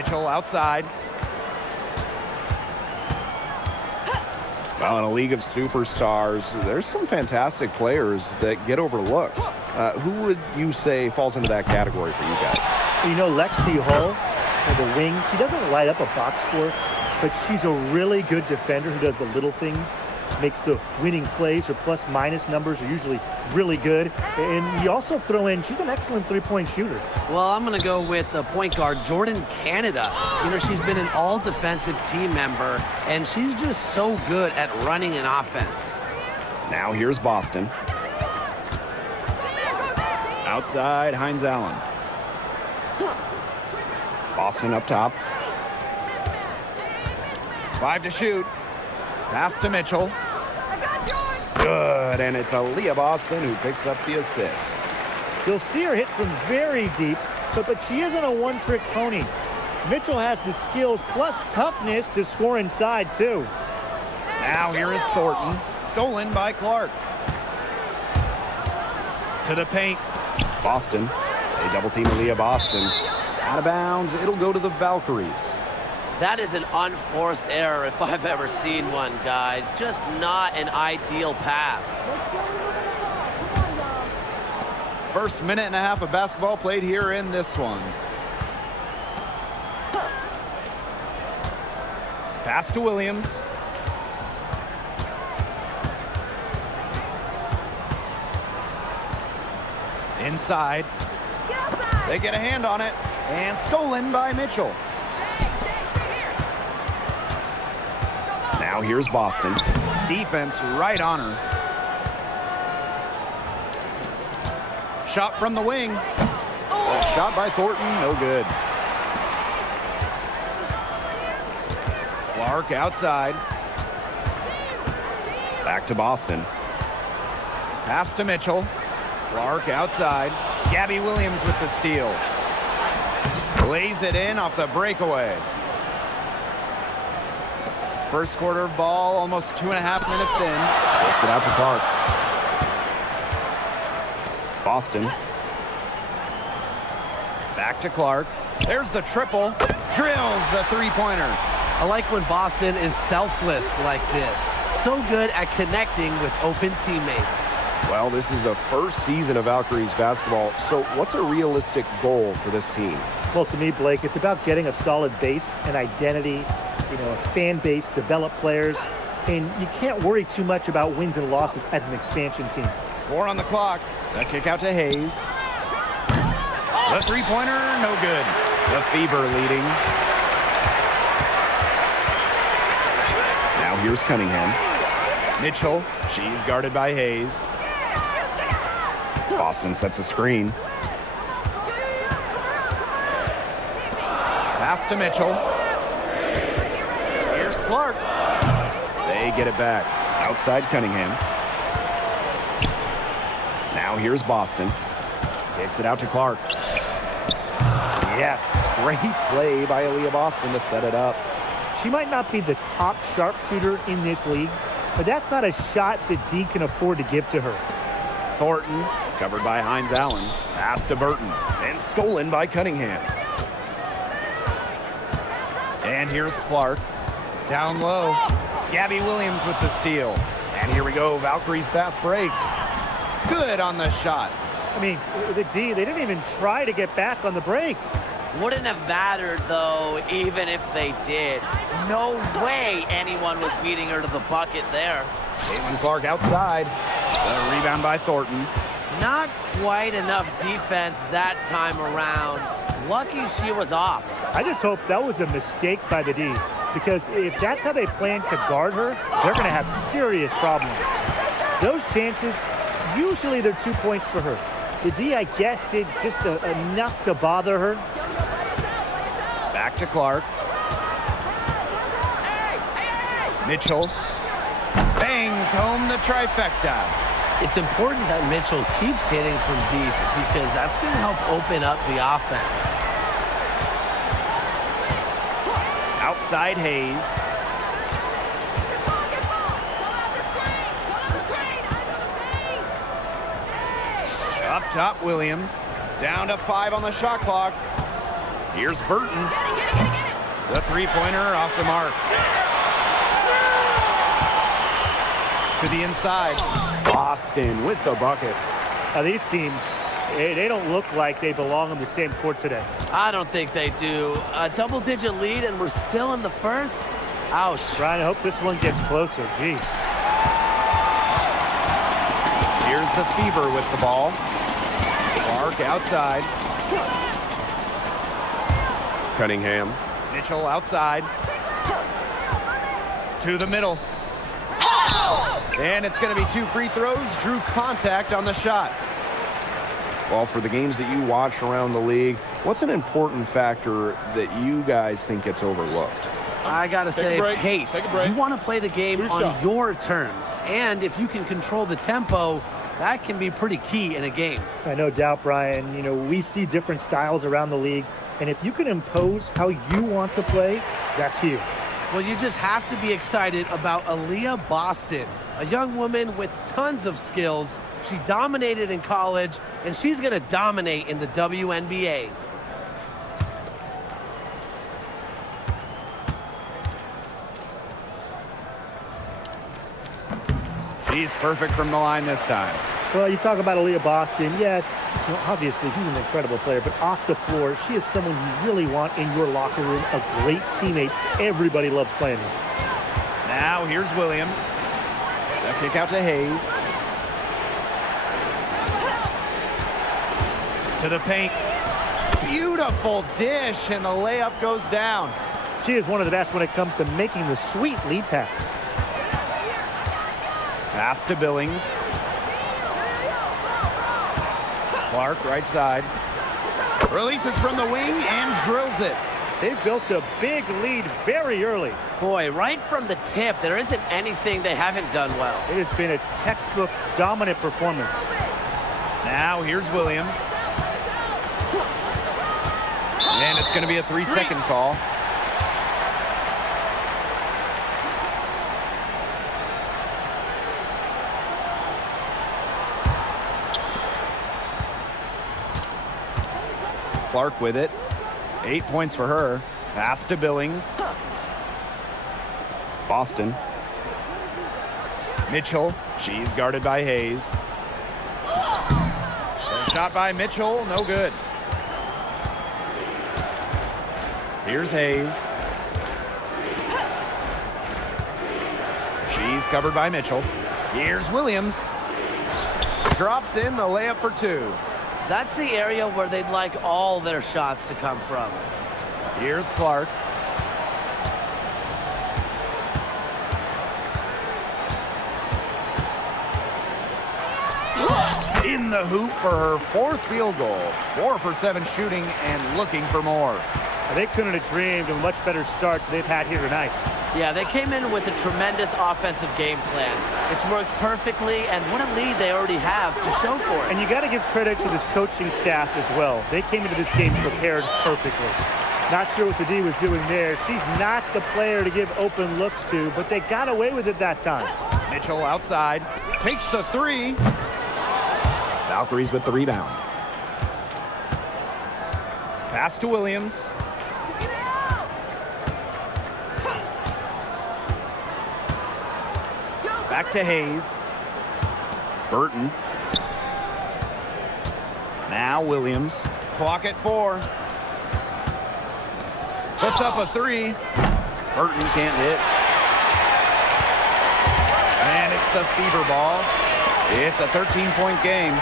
Mitchell outside. Well, in a league of superstars, there's some fantastic players that get overlooked. Who would you say falls into that category for you guys? You know, Lexi Hull, the wing, she doesn't light up a box score, but she's a really good defender who does the little things, makes the winning plays. Her plus-minus numbers are usually really good. And you also throw in, she's an excellent three-point shooter. Well, I'm going to go with the point guard, Jordan Canada. You know, she's been an all-defensive team member, and she's just so good at running an offense. Now here's Boston. Outside, Hines Allen. Boston up top. 5 to shoot. Pass to Mitchell. Good, and it's Aaliyah Boston who picks up the assist. You'll see her hit from very deep, but she isn't a one-trick pony. Mitchell has the skills plus toughness to score inside, too. Now here is Thornton. Stolen by Clark. To the paint. Boston. They double team Aaliyah Boston. Out of bounds. It'll go to the Valkyries. That is an unforced error if I've ever seen one, guys. Just not an ideal pass. First minute and a half of basketball played here in this one. Pass to Williams. Inside. They get a hand on it. And stolen by Mitchell. Now here's Boston. Defense right on her. Shot from the wing. A shot by Thornton, no good. Clark outside. Back to Boston. Pass to Mitchell. Clark outside. Gabby Williams with the steal. Lays it in off the breakaway. First quarter of ball, almost 2.5 minutes in. Gets it out to Clark. Boston. Back to Clark. There's the triple. Drills the three-pointer. I like when Boston is selfless like this. So good at connecting with open teammates. Well, this is the first season of Valkyries basketball, so what's a realistic goal for this team? Well, to me, Blake, it's about getting a solid base, an identity, you know, a fan base, develop players, and you can't worry too much about wins and losses as an expansion team. 4 on the clock. That kick out to Hayes. The three-pointer, no good. The Fever leading. Now here's Cunningham. Mitchell, she's guarded by Hayes. Boston sets a screen. Pass to Mitchell. Here's Clark. They get it back. Outside Cunningham. Now here's Boston. Kicks it out to Clark. Yes, great play by Aaliyah Boston to set it up. She might not be the top sharpshooter in this league, but that's not a shot that D can afford to give to her. Thornton, covered by Hines Allen. Pass to Burton. And stolen by Cunningham. And here's Clark. Down low. Gabby Williams with the steal. And here we go, Valkyries fast break. Good on the shot. I mean, the D, they didn't even try to get back on the break. Wouldn't have mattered, though, even if they did. No way anyone was beating her to the bucket there. Caitlin Clark outside. The rebound by Thornton. Not quite enough defense that time around. Lucky she was off. I just hope that was a mistake by the D, because if that's how they plan to guard her, they're going to have serious problems. Those chances, usually they're 2 points for her. The D, I guess, did just enough to bother her. Back to Clark. Mitchell bangs home the trifecta. It's important that Mitchell keeps hitting from deep because that's going to help open up the offense. Outside Hayes. Up top Williams. Down to 5 on the shot clock. Here's Burton. The three-pointer off the mark. To the inside. Boston with the bucket. Now these teams, they don't look like they belong on the same court today. I don't think they do. A double-digit lead, and we're still in the first? Ouch. Trying to hope this one gets closer. Jeez. Here's the Fever with the ball. Clark outside. Cunningham. Mitchell outside. To the middle. And it's going to be 2 free throws. Drew contact on the shot. Well, for the games that you watch around the league, what's an important factor that you guys think gets overlooked? I gotta say, pace. Take a break. You want to play the game Two on shots. your terms. And if you can control the tempo, that can be pretty key in a game. No doubt, Brian. You know, we see different styles around the league, and if you can impose how you want to play, that's huge. Well, you just have to be excited about Aaliyah Boston, a young woman with tons of skills. She dominated in college, and she's going to dominate in the WNBA. He's perfect from the line this time. Well, you talk about Aaliyah Boston. Yes, you know, obviously she's an incredible player, but off the floor, she is someone you really want in your locker room, a great teammate. Everybody loves playing with. Now here's Williams. The kick out to Hayes. To the paint. Beautiful dish, and the layup goes down. She is one of the best when it comes to making the sweet lead pass. Pass to Billings. Clark, right side. Releases from the wing and drills it. They've built a big lead very early. Boy, right from the tip, there isn't anything they haven't done well. It has been a textbook dominant performance. Now here's Williams. And it's going to be a 3-second call. Clark with it. 8 points for her. Pass to Billings. Boston. Mitchell. She's guarded by Hayes. A shot by Mitchell. No good. Here's Hayes. She's covered by Mitchell. Here's Williams. Drops in the layup for 2. That's the area where they'd like all their shots to come from. Here's Clark. In the hoop for her 4th field goal. 4 for 7 shooting and looking for more. They couldn't have dreamed of a much better start than they've had here tonight. Yeah, they came in with a tremendous offensive game plan. It's worked perfectly, and what a lead they already have to show for it. And you got to give credit to this coaching staff as well. They came into this game prepared perfectly. Not sure what the D was doing there. She's not the player to give open looks to, but they got away with it that time. Mitchell outside. Takes the 3. Valkyries with the rebound. Pass to Williams. Back to Hayes. Burton. Now Williams. Clock at 4. Puts up a 3. Burton can't hit. And it's the Fever ball. It's a 13-point game.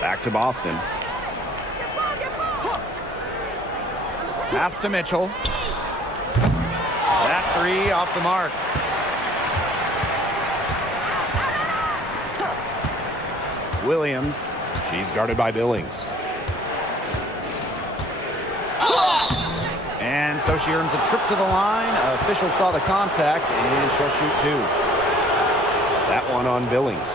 Back to Boston. Pass to Mitchell. That 3 off the mark. Williams. She's guarded by Billings. And so she earns a trip to the line. Official saw the contact, and she'll shoot 2. That one on Billings.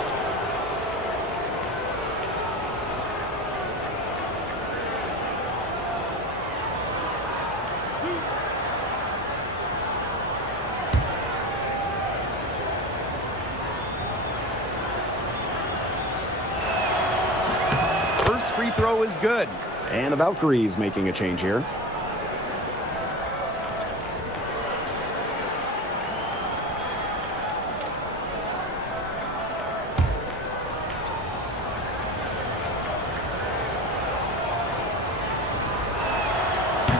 First free throw is good. And the Valkyries making a change here.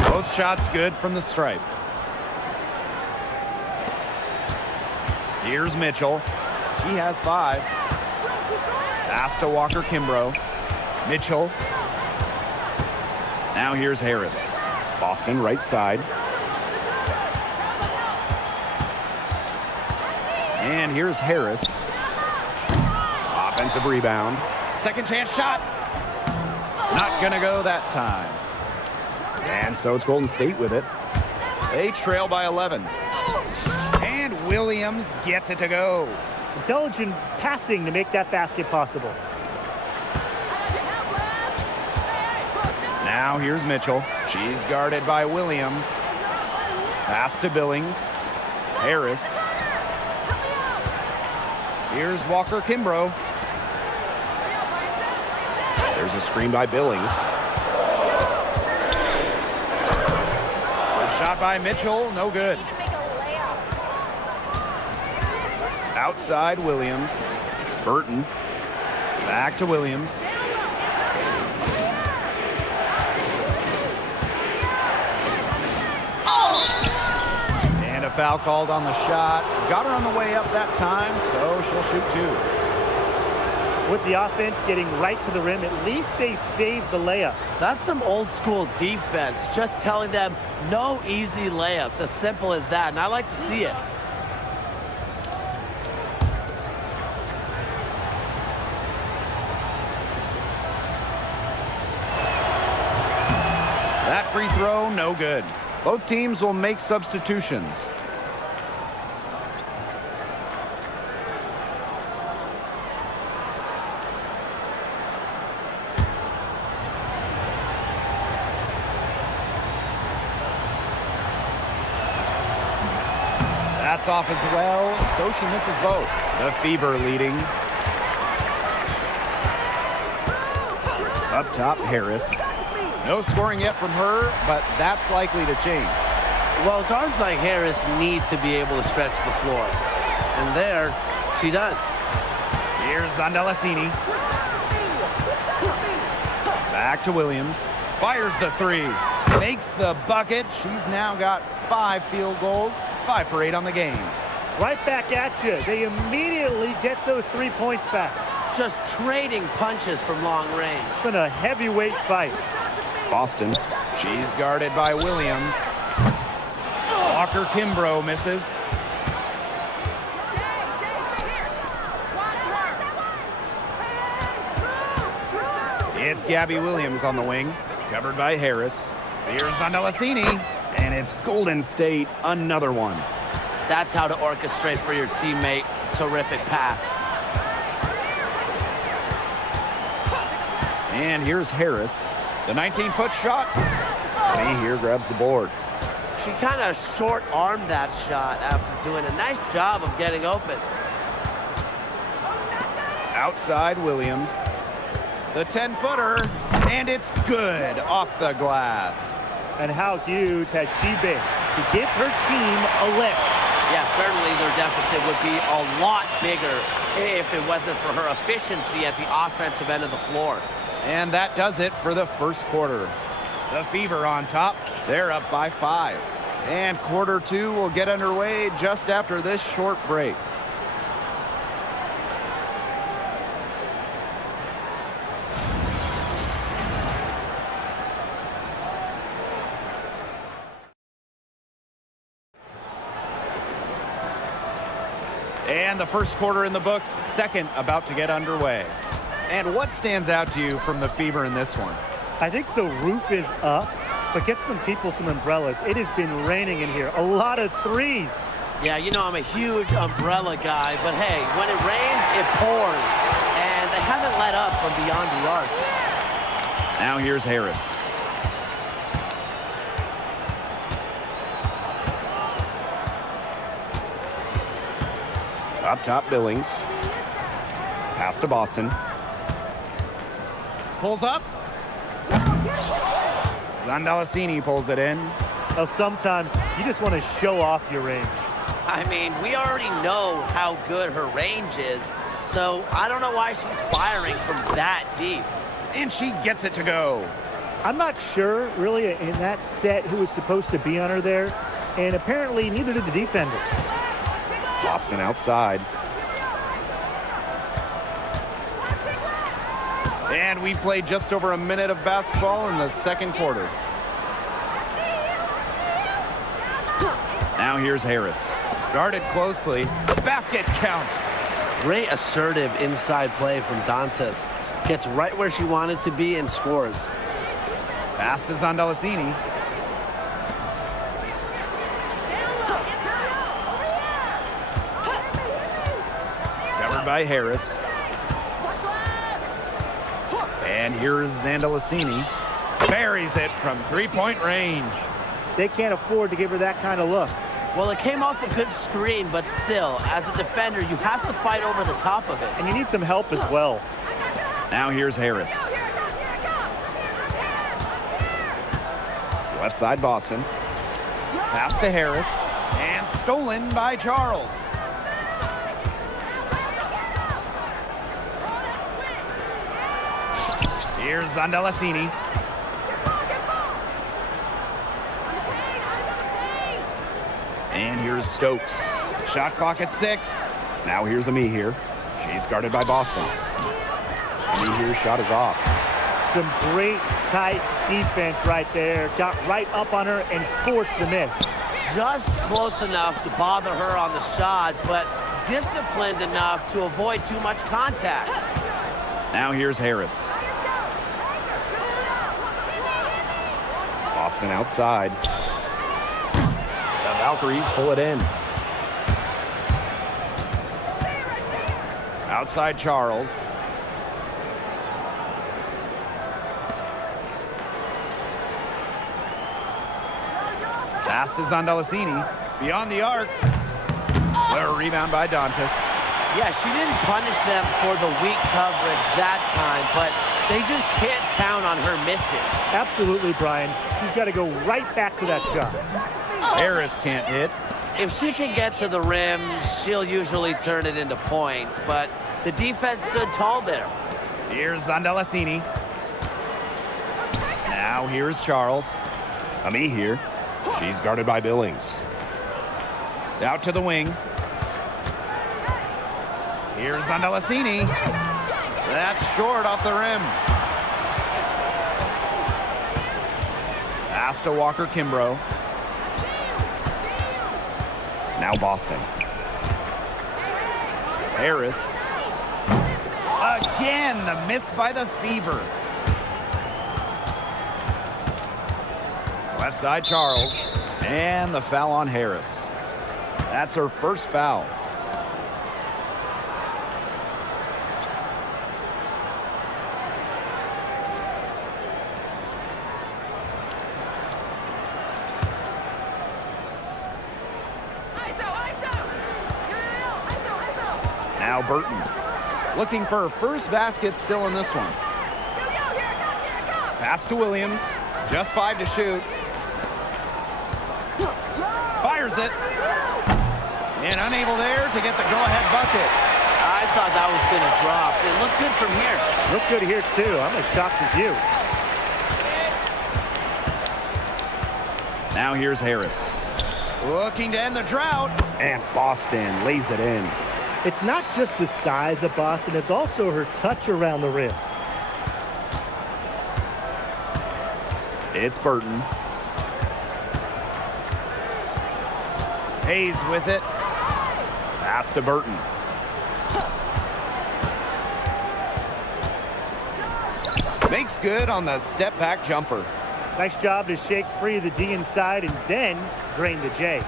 Both shots good from the stripe. Here's Mitchell. He has 5. Pass to Walker Kimbrough. Mitchell. Now here's Harris. Boston right side. And here's Harris. Offensive rebound. Second chance shot. Not gonna go that time. And so it's Golden State with it. They trail by 11. And Williams gets it to go. Intelligent passing to make that basket possible. Now here's Mitchell. She's guarded by Williams. Pass to Billings. Harris. Here's Walker Kimbrough. There's a screen by Billings. Good shot by Mitchell. No good. Outside Williams. Burton. Back to Williams. And a foul called on the shot. Got her on the way up that time, so she'll shoot 2. With the offense getting right to the rim, at least they saved the layup. That's some old school defense, just telling them no easy layups, as simple as that, and I like to see it. That free throw, no good. Both teams will make substitutions. That's off as well, so she misses both. The Fever leading. Up top, Harris. No scoring yet from her, but that's likely to change. Well, guards like Harris need to be able to stretch the floor. And there, she does. Here's Zandalasini. Back to Williams. Fires the 3. Makes the bucket. She's now got 5 field goals. 5 for 8 on the game. Right back at you. They immediately get those 3 points back. Just trading punches from long range. It's been a heavyweight fight. Boston. She's guarded by Williams. Walker Kimbrough misses. It's Gabby Williams on the wing, covered by Harris. Here's Zandalasini, and it's Golden State, another one. That's how to orchestrate for your teammate. Terrific pass. And here's Harris. The 19-foot shot. Me here grabs the board. She kind of short-armed that shot after doing a nice job of getting open. Outside Williams. The 10-footer, and it's good off the glass. And how huge has she been to give her team a lift? Yeah, certainly their deficit would be a lot bigger if it wasn't for her efficiency at the offensive end of the floor. And that does it for the first quarter. The Fever on top. They're up by 5. And quarter 2 will get underway just after this short break. And the first quarter in the books, second about to get underway. And what stands out to you from the Fever in this one? I think the roof is up, but get some people some umbrellas. It has been raining in here. A lot of threes. Yeah, you know I'm a huge umbrella guy, but hey, when it rains, it pours. And they haven't let up from beyond the arc. Now here's Harris. Up top, Billings. Pass to Boston. Pulls up. Zandalasini pulls it in. Well, sometimes you just want to show off your range. I mean, we already know how good her range is, so I don't know why she's firing from that deep. And she gets it to go. I'm not sure, really, in that set who was supposed to be on her there, and apparently neither did the defenders. Boston outside. And we played just over a minute of basketball in the second quarter. Now here's Harris. Guarded closely. Basket counts. Great assertive inside play from Dantas. Gets right where she wanted to be and scores. Pass to Zandalasini. Covered by Harris. And here's Zandalasini. Buries it from three-point range. They can't afford to give her that kind of look. Well, it came off a good screen, but still, as a defender, you have to fight over the top of it. And you need some help as well. Now here's Harris. Left side Boston. Pass to Harris. And stolen by Charles. Here's Zandalasini. And here's Stokes. Shot clock at 6. Now here's ME here. She's guarded by Boston. ME here, shot is off. Some great tight defense right there. Got right up on her and forced the miss. Just close enough to bother her on the shot, but disciplined enough to avoid too much contact. Now here's Harris. Boston outside. The Valkyries pull it in. Outside Charles. Pass to Zandalasini. Beyond the arc. A rebound by Dantas. Yeah, she didn't punish them for the weak coverage that time, but they just can't count on her missing. Absolutely, Brian. She's got to go right back to that shot. Harris can't hit. If she can get to the rim, she'll usually turn it into points, but the defense stood tall there. Here's Zandalasini. Now here's Charles. ME here. She's guarded by Billings. Out to the wing. Here's Zandalasini. That's short off the rim. Pass to Walker Kimbrough. Now Boston. Harris. Again, the miss by the Fever. Left side Charles. And the foul on Harris. That's her first foul. Now Burton. Looking for her first basket still in this one. Pass to Williams. Just 5 to shoot. Fires it. And unable there to get the go-ahead bucket. I thought that was going to drop. It looked good from here. Looked good here, too. I'm as shocked as you. Now here's Harris. Looking to end the drought. And Boston lays it in. It's not just the size of Boston, it's also her touch around the rim. It's Burton. Hayes with it. Pass to Burton. Makes good on the step-back jumper. Nice job to shake free of the D inside and then drain the J.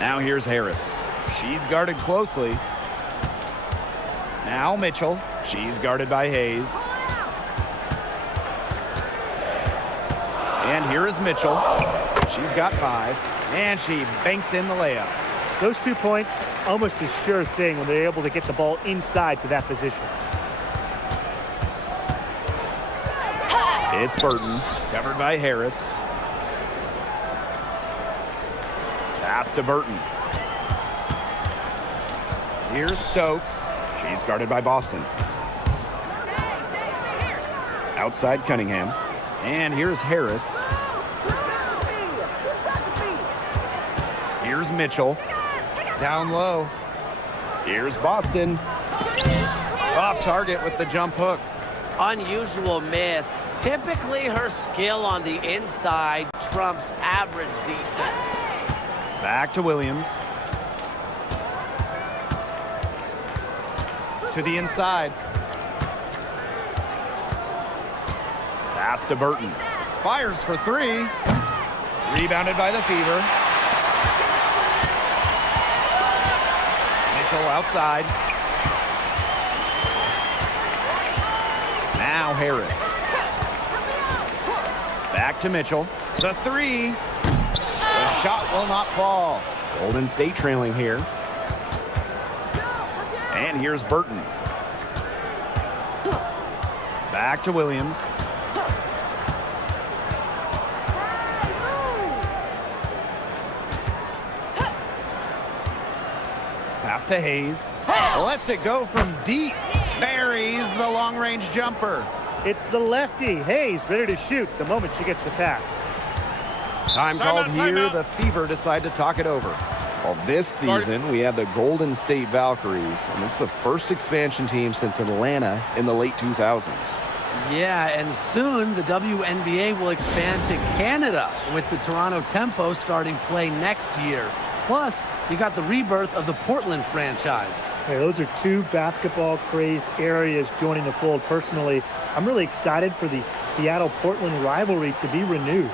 Now here's Harris. She's guarded closely. Now Mitchell. She's guarded by Hayes. And here is Mitchell. She's got 5. And she banks in the layup. Those 2 points, almost a sure thing when they're able to get the ball inside to that position. It's Burton, covered by Harris. Pass to Burton. Here's Stokes. She's guarded by Boston. Outside Cunningham. And here's Harris. Here's Mitchell. Down low. Here's Boston. Off target with the jump hook. Unusual miss. Typically, her skill on the inside trumps average defense. Back to Williams. To the inside. Pass to Burton. Fires for three. Rebounded by the Fever. Mitchell outside. Now Harris. Back to Mitchell. The three. The shot will not fall. Golden State trailing here. And here's Burton. Back to Williams. Pass to Hayes. Lets it go from deep. Buries the long-range jumper. It's the lefty. Hayes ready to shoot the moment she gets the pass. Time called here. The Fever decide to talk it over. Well, this season, we have the Golden State Valkyries, and it's the first expansion team since Atlanta in the late 2000s. Yeah, and soon the WNBA will expand to Canada with the Toronto Tempo starting play next year. Plus, you got the rebirth of the Portland franchise. Hey, those are two basketball-crazed areas joining the fold. Personally, I'm really excited for the Seattle-Portland rivalry to be renewed.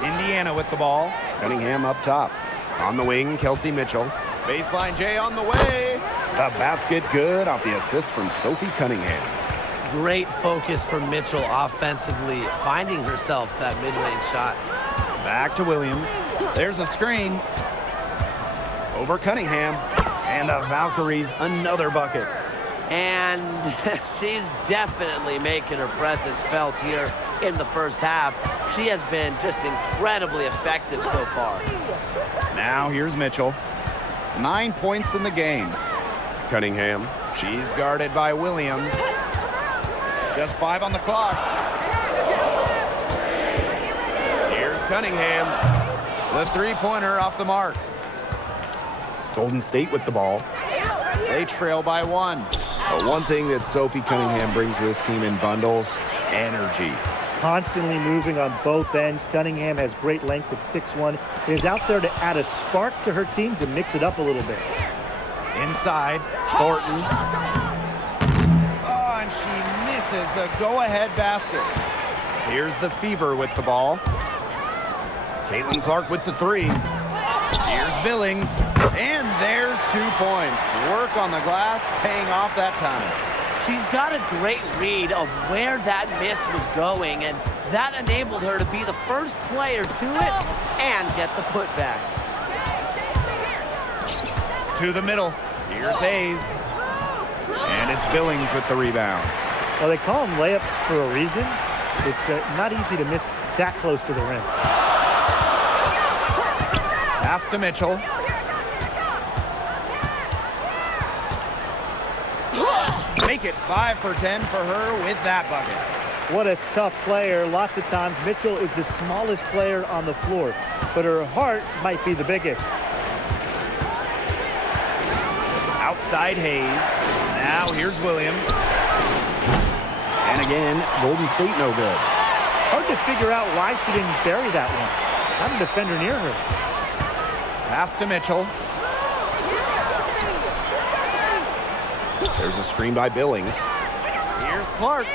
Indiana with the ball. Cunningham up top. On the wing, Kelsey Mitchell. Baseline J on the way. The basket good off the assist from Sophie Cunningham. Great focus for Mitchell offensively, finding herself that mid-range shot. Back to Williams. There's a screen. Over Cunningham. And the Valkyries another bucket. And she's definitely making her presence felt here in the first half. She has been just incredibly effective so far. Now here's Mitchell. 9 points in the game. Cunningham. She's guarded by Williams. Just 5 on the clock. Here's Cunningham. The three-pointer off the mark. Golden State with the ball. They trail by 1. But one thing that Sophie Cunningham brings to this team in bundles, energy. Constantly moving on both ends. Cunningham has great length at 6'1". Is out there to add a spark to her team to mix it up a little bit. Inside, Thornton. Oh, and she misses the go-ahead basket. Here's the Fever with the ball. Caitlin Clark with the three. Here's Billings. And there's 2 points. Work on the glass, paying off that time. She's got a great read of where that miss was going, and that enabled her to be the first player to it and get the putback. To the middle. Here's Hayes. And it's Billings with the rebound. Well, they call them layups for a reason. It's not easy to miss that close to the rim. Pass to Mitchell. Make it 5 for 10 for her with that bucket. What a tough player. Lots of times, Mitchell is the smallest player on the floor, but her heart might be the biggest. Outside Hayes. Now here's Williams. And again, Golden State no good. Hard to figure out why she didn't bury that one. Not a defender near her. Pass to Mitchell. There's a screen by Billings. Here's Clark.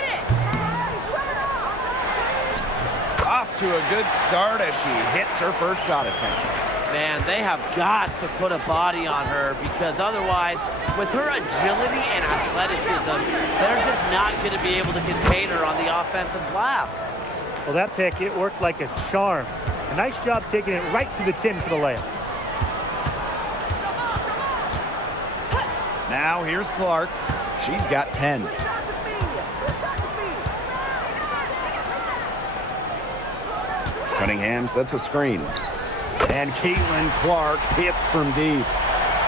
Off to a good start as she hits her first shot attempt. Man, they have got to put a body on her because otherwise, with her agility and athleticism, they're just not going to be able to contain her on the offensive glass. Well, that pick, it worked like a charm. A nice job taking it right to the tin for the layup. Now here's Clark. She's got 10. Cunningham sets a screen. And Caitlin Clark hits from deep.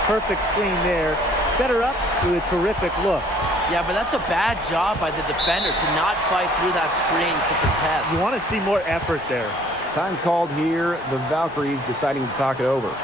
Perfect screen there. Set her up with a terrific look. Yeah, but that's a bad job by the defender to not fight through that screen to contest. You want to see more effort there. Time called here. The Valkyries deciding to talk it over.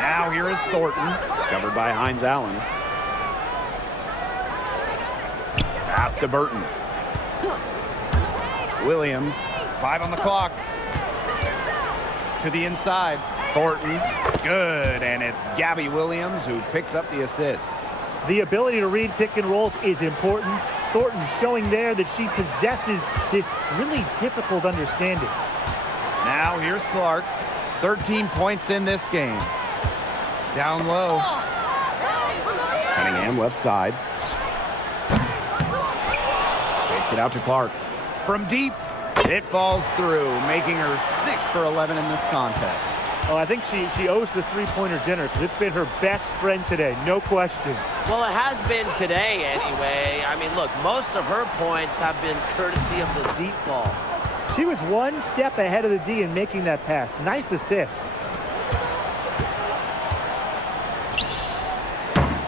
Now here is Thornton, covered by Hines Allen. Pass to Burton. Williams, 5 on the clock. To the inside, Thornton, good, and it's Gabby Williams who picks up the assist. The ability to read pick and rolls is important. Thornton showing there that she possesses this really difficult understanding. Now here's Clark, 13 points in this game. Down low. Cunningham left side. Takes it out to Clark. From deep, it falls through, making her 6 for 11 in this contest. Oh, I think she owes the three-pointer dinner because it's been her best friend today, no question. Well, it has been today anyway. I mean, look, most of her points have been courtesy of the deep ball. She was one step ahead of the D in making that pass. Nice assist.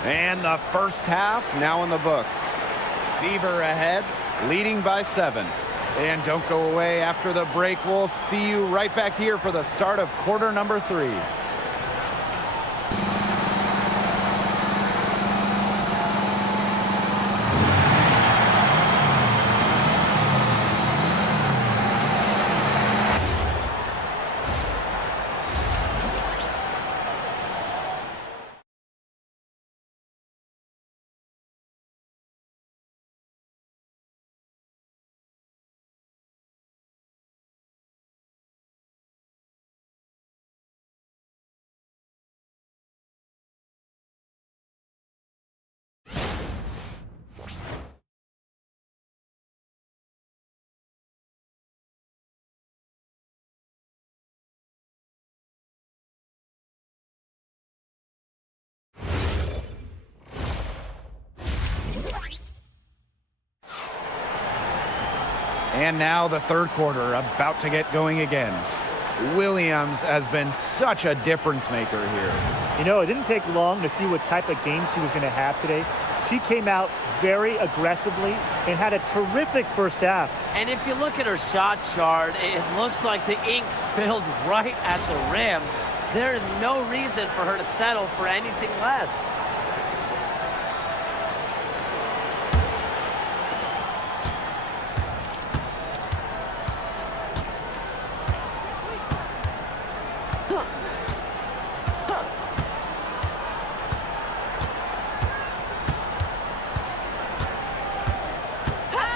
And the first half now in the books. Fever ahead, leading by 7. And don't go away after the break. We'll see you right back here for the start of quarter number 3. And now the third quarter about to get going again. Williams has been such a difference maker here. You know, it didn't take long to see what type of game she was going to have today. She came out very aggressively and had a terrific first half. And if you look at her shot chart, it looks like the ink spilled right at the rim. There is no reason for her to settle for anything less.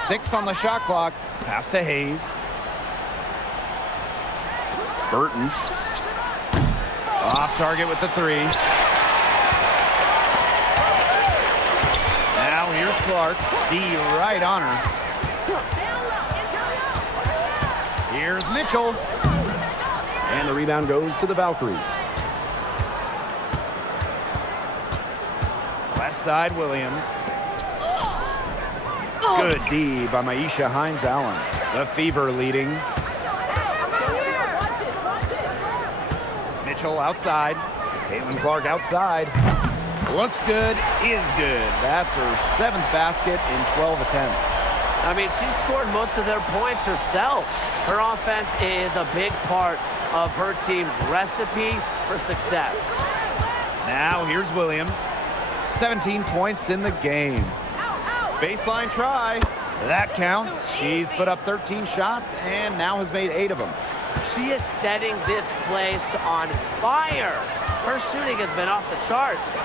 Six on the shot clock. Pass to Hayes. Burton. Off target with the three. Now here's Clark. D right on her. Here's Mitchell. And the rebound goes to the Valkyries. Left side, Williams. Good D by Maisha Hines-Allen. The Fever leading. Mitchell outside. Caitlin Clark outside. Looks good, is good. That's her 7th basket in 12 attempts. I mean, she scored most of their points herself. Her offense is a big part of her team's recipe for success. Now here's Williams. 17 points in the game. Baseline try. That counts. She's put up 13 shots and now has made 8 of them. She is setting this place on fire. Her shooting has been off the charts.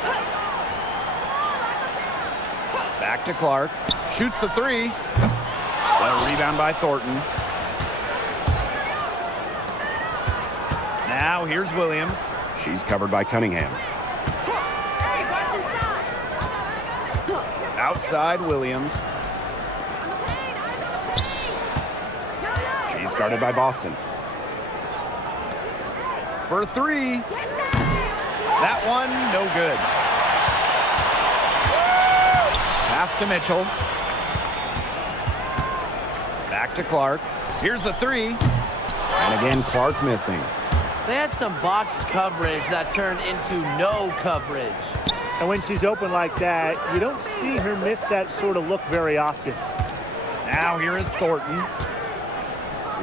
Back to Clark. Shoots the three. A rebound by Thornton. Now here's Williams. She's covered by Cunningham. Outside Williams. She's guarded by Boston. For three. That one, no good. Pass to Mitchell. Back to Clark. Here's the three. And again, Clark missing. They had some botched coverage that turned into no coverage. And when she's open like that, you don't see her miss that sort of look very often. Now here is Thornton.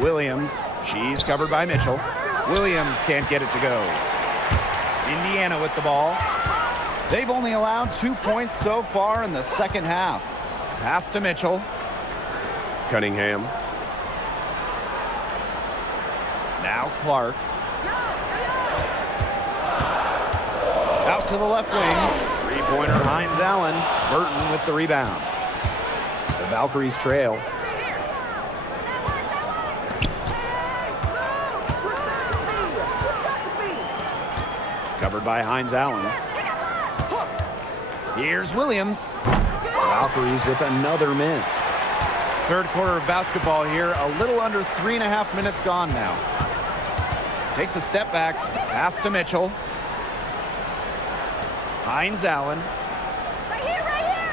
Williams. She's covered by Mitchell. Williams can't get it to go. Indiana with the ball. They've only allowed 2 points so far in the second half. Pass to Mitchell. Cunningham. Now Clark. Out to the left wing. Three-pointer Hines-Allen. Burton with the rebound. The Valkyries trail. Covered by Hines-Allen. Here's Williams. The Valkyries with another miss. Third quarter of basketball here. A little under 3.5 minutes gone now. Takes a step back. Pass to Mitchell. Hines-Allen. Right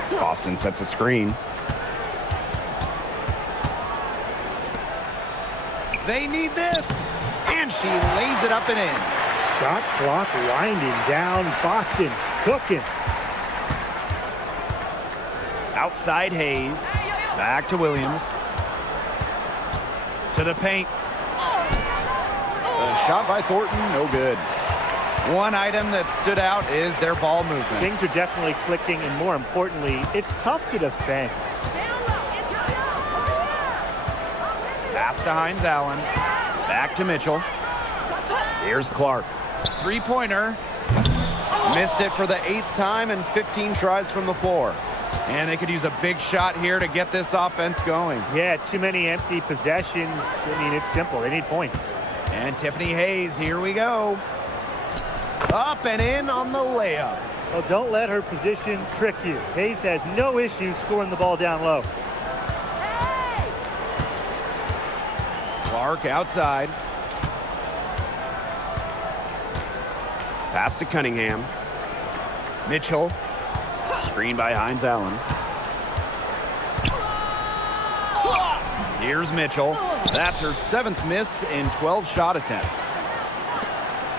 here. Boston sets a screen. They need this. And she lays it up and in. Shot clock winding down. Boston cooking. Outside Hayes. Back to Williams. To the paint. A shot by Thornton, no good. One item that stood out is their ball movement. Things are definitely clicking, and more importantly, it's tough to defend. Pass to Hines-Allen. Back to Mitchell. Here's Clark. Three-pointer. Missed it for the 8th time and 15 tries from the floor. And they could use a big shot here to get this offense going. Yeah, too many empty possessions. I mean, it's simple. They need points. And Tiffany Hayes, here we go. Up and in on the layup. Well, don't let her position trick you. Hayes has no issue scoring the ball down low. Clark outside. Pass to Cunningham. Mitchell. Screen by Hines-Allen. Here's Mitchell. That's her 7th miss in 12 shot attempts.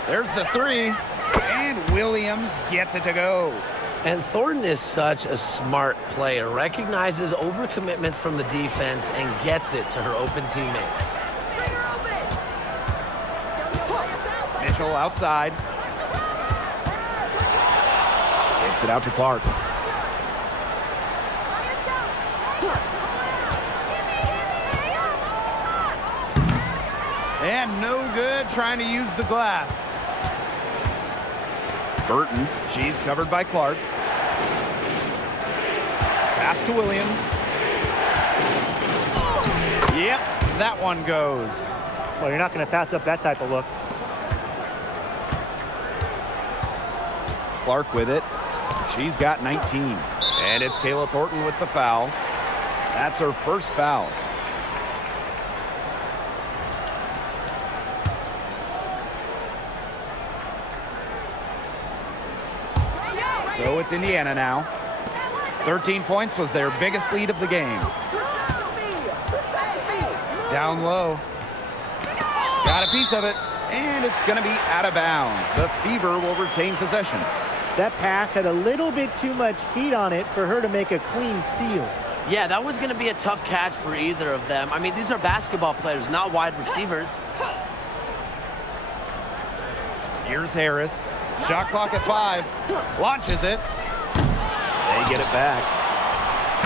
There's the 3, and Williams gets it to go. And Thornton is such a smart player, recognizes overcommitments from the defense and gets it to her open teammates. Mitchell outside. Gets it out to Clark. And no good trying to use the glass. Burton, she's covered by Clark. Pass to Williams. Yep, that one goes. Well, you're not going to pass up that type of look. Clark with it. She's got 19. And it's Kayla Thornton with the foul. That's her first foul. So it's Indiana now. 13 points was their biggest lead of the game. Down low. Got a piece of it, and it's going to be out of bounds. The Fever will retain possession. That pass had a little bit too much heat on it for her to make a clean steal. Yeah, that was going to be a tough catch for either of them. I mean, these are basketball players, not wide receivers. Here's Harris. Shot clock at 5. Launches it. They get it back.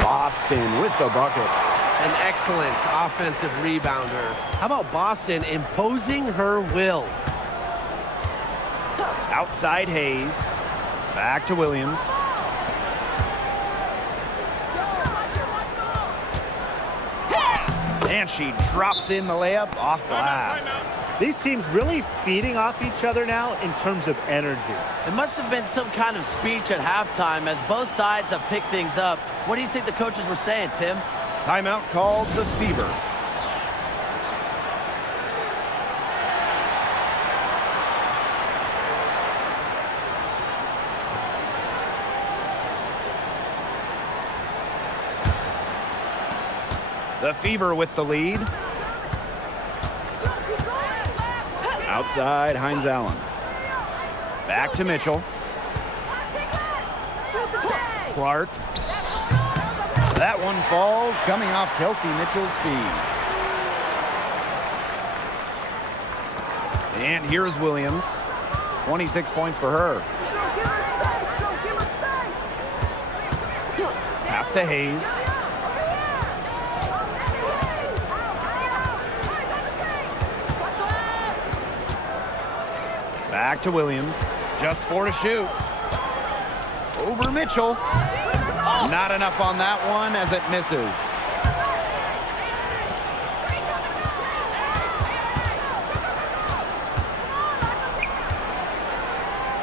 Boston with the bucket. An excellent offensive rebounder. How about Boston imposing her will? Outside Hayes. Back to Williams. And she drops in the layup off glass. These teams really feeding off each other now in terms of energy. It must have been some kind of speech at halftime as both sides have picked things up. What do you think the coaches were saying, Tim? Timeout called the Fever. The Fever with the lead. Outside, Hines Allen. Back to Mitchell. Clark. That one falls, coming off Kelsey Mitchell's feet. And here's Williams. 26 points for her. Pass to Hayes. Back to Williams. Just 4 to shoot. Over Mitchell. Not enough on that one as it misses.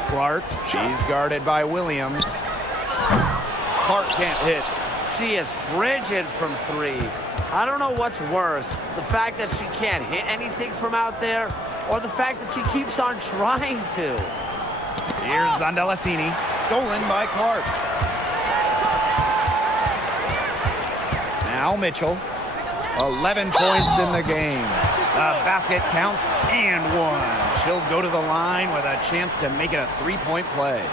Clark. She's guarded by Williams. Clark can't hit. She is frigid from 3. I don't know what's worse, the fact that she can't hit anything from out there, or the fact that she keeps on trying to. Here's Zondelassini, stolen by Clark. Now Mitchell, 11 points in the game. The basket counts and 1. She'll go to the line with a chance to make it a 3-point play.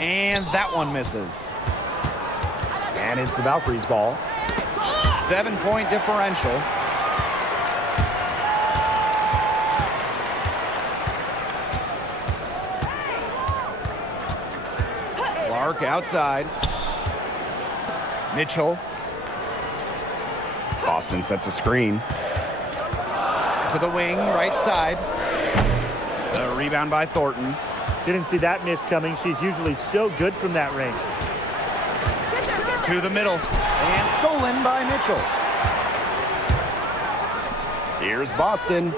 And that one misses. And it's the Valkyries' ball. 7-point differential. Clark outside. Mitchell. Boston sets a screen. To the wing, right side. The rebound by Thornton. Didn't see that miss coming. She's usually so good from that range. To the middle. And stolen by Mitchell. Here's Boston.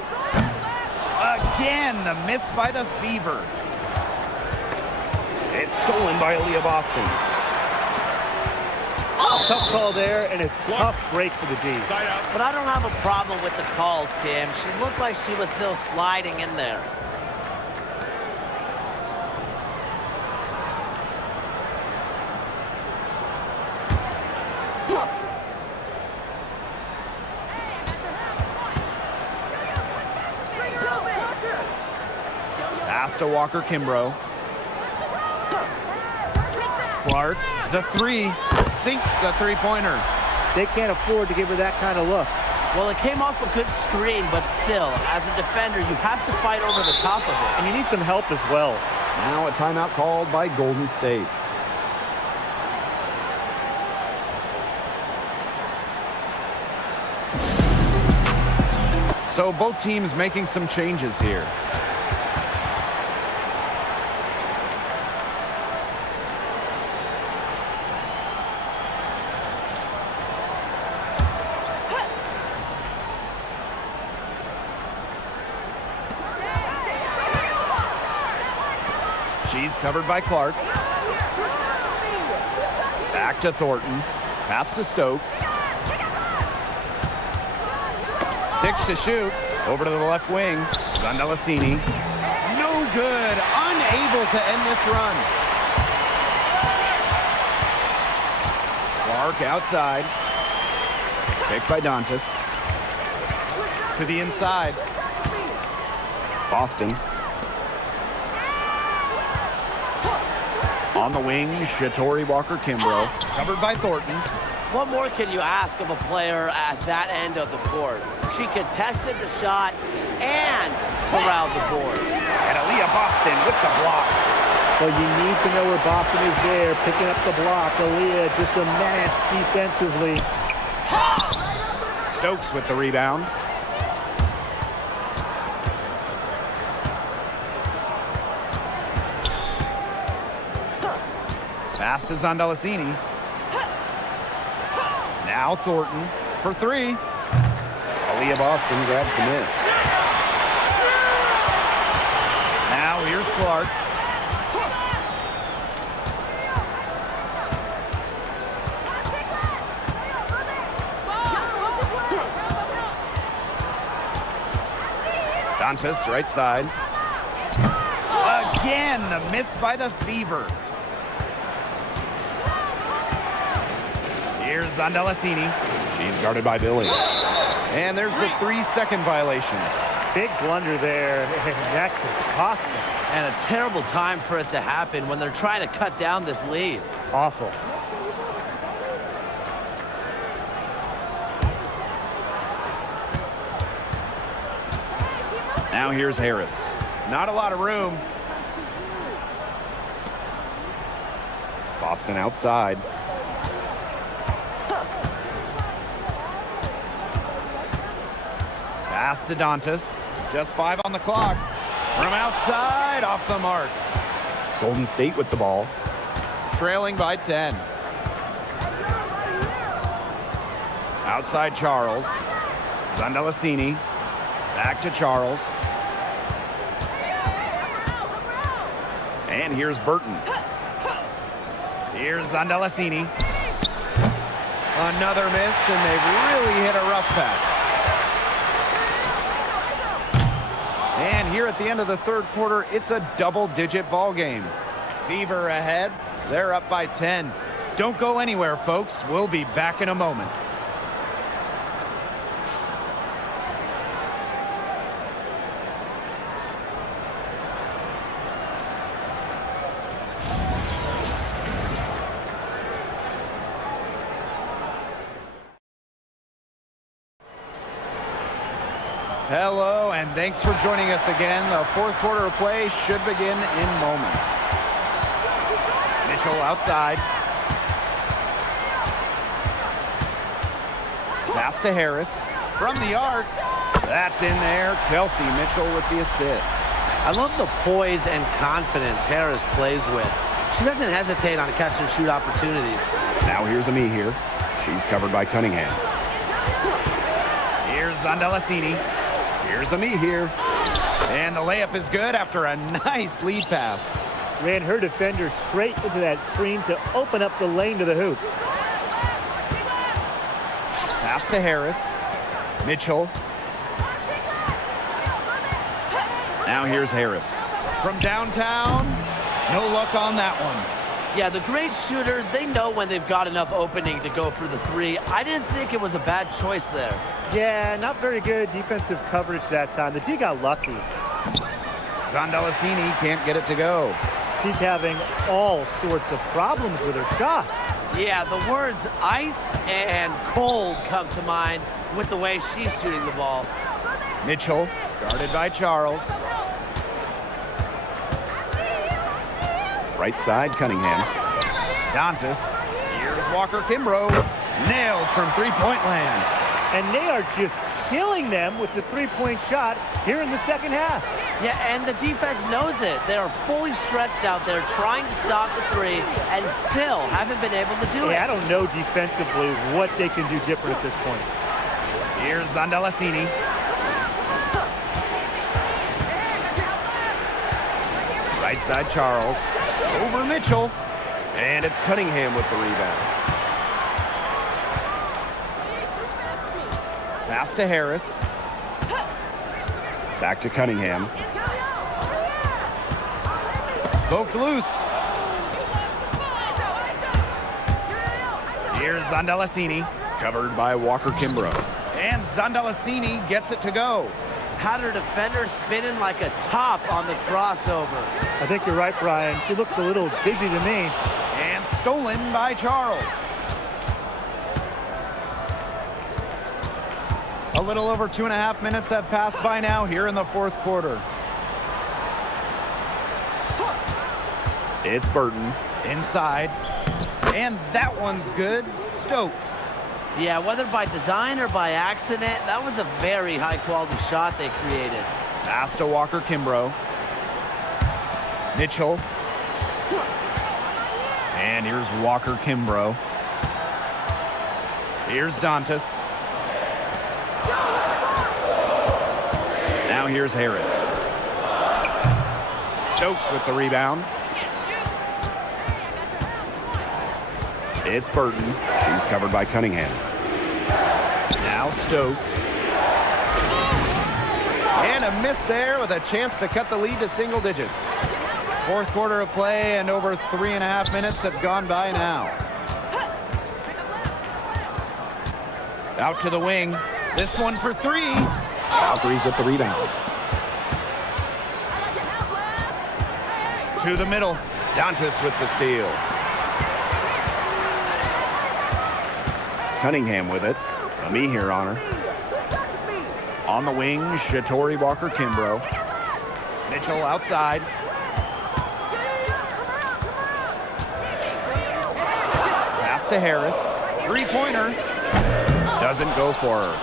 Again, the miss by the Fever. It's stolen by Aaliyah Boston. Tough call there, and a tough break for the D. But I don't have a problem with the call, Tim. She looked like she was still sliding in there. Pass to Walker Kimbrough. Clark, the three, sinks the three-pointer. They can't afford to give her that kind of look. Well, it came off a good screen, but still, as a defender, you have to fight over the top of it. And you need some help as well. Now a timeout called by Golden State. So both teams making some changes here. She's covered by Clark. Back to Thornton. Pass to Stokes. 6 to shoot. Over to the left wing. Zandalasini. No good. Unable to end this run. Clark outside. Picked by Dantas. To the inside. Boston. On the wing, Shatori Walker Kimbrough. Covered by Thornton. What more can you ask of a player at that end of the court? She contested the shot and corralled the board. And Aaliyah Boston with the block. Well, you need to know where Boston is there, picking up the block. Aaliyah just a menace defensively. Stokes with the rebound. Pass to Zandalasini. Now Thornton for three. Aaliyah Boston grabs the miss. Now here's Clark. Dantas, right side. Again, the miss by the Fever. Here's Zandalasini. She's guarded by Billings. And there's the 3-second violation. Big blunder there, and that could cost them. And a terrible time for it to happen when they're trying to cut down this lead. Awful. Now here's Harris. Not a lot of room. Boston outside. Pass to Dantas. Just 5 on the clock. From outside, off the mark. Golden State with the ball. Trailing by 10. Outside Charles. Zandalasini. Back to Charles. And here's Burton. Here's Zandalasini. Another miss, and they've really hit a rough patch. And here at the end of the third quarter, it's a double-digit ball game. Fever ahead. They're up by 10. Don't go anywhere, folks. We'll be back in a moment. Hello, and thanks for joining us again. The fourth quarter of play should begin in moments. Mitchell outside. Pass to Harris. From the arc. That's in there. Kelsey Mitchell with the assist. I love the poise and confidence Harris plays with. She doesn't hesitate on catch and shoot opportunities. Now here's Ame here. She's covered by Cunningham. Here's Zandalasini. Here's Ame here. And the layup is good after a nice lead pass. Ran her defender straight into that screen to open up the lane to the hoop. Pass to Harris. Mitchell. Now here's Harris. From downtown, no luck on that one. Yeah, the great shooters, they know when they've got enough opening to go for the three. I didn't think it was a bad choice there. Yeah, not very good defensive coverage that time. The D got lucky. Zondalicini can't get it to go. He's having all sorts of problems with her shots. Yeah, the words ice and cold come to mind with the way she's shooting the ball. Mitchell, guarded by Charles. Right side, Cunningham. Dantas. Here's Walker Kimbrough. Nailed from three-point land. And they are just killing them with the three-point shot here in the second half. Yeah, and the defense knows it. They are fully stretched out there trying to stop the three and still haven't been able to do it. I don't know defensively what they can do different at this point. Here's Zondalicini. Right side, Charles. Over Mitchell. And it's Cunningham with the rebound. Pass to Harris. Back to Cunningham. Poked loose. Here's Zondalicini. Covered by Walker Kimbrough. And Zondalicini gets it to go. Had her defender spinning like a top on the crossover. I think you're right, Brian. She looks a little dizzy to me. And stolen by Charles. A little over 2.5 minutes have passed by now here in the fourth quarter. It's Burton inside. And that one's good. Stokes. Yeah, whether by design or by accident, that was a very high-quality shot they created. Pass to Walker Kimbrough. Mitchell. And here's Walker Kimbrough. Here's Dantas. Now here's Harris. Stokes with the rebound. It's Burton. She's covered by Cunningham. Now Stokes. And a miss there with a chance to cut the lead to single digits. Fourth quarter of play and over 3.5 minutes have gone by now. Out to the wing. This one for three. Valkyries with the rebound. To the middle. Dantas with the steal. Cunningham with it. Me here on her. On the wing, Shatori Walker Kimbrough. Mitchell outside. Pass to Harris. Three-pointer. Doesn't go for her.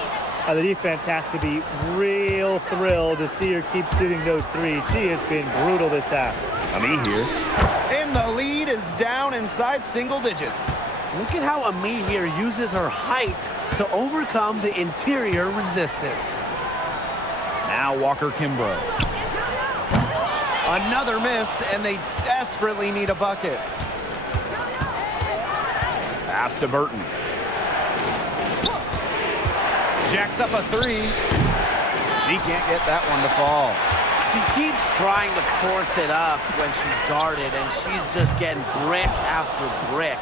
The defense has to be real thrilled to see her keep shooting those threes. She has been brutal this half. Me here. And the lead is down inside single digits. Look at how Ami here uses her height to overcome the interior resistance. Now Walker Kimbrough. Another miss, and they desperately need a bucket. Pass to Burton. Jacks up a three. She can't get that one to fall. She keeps trying to force it up when she's guarded, and she's just getting brick after brick.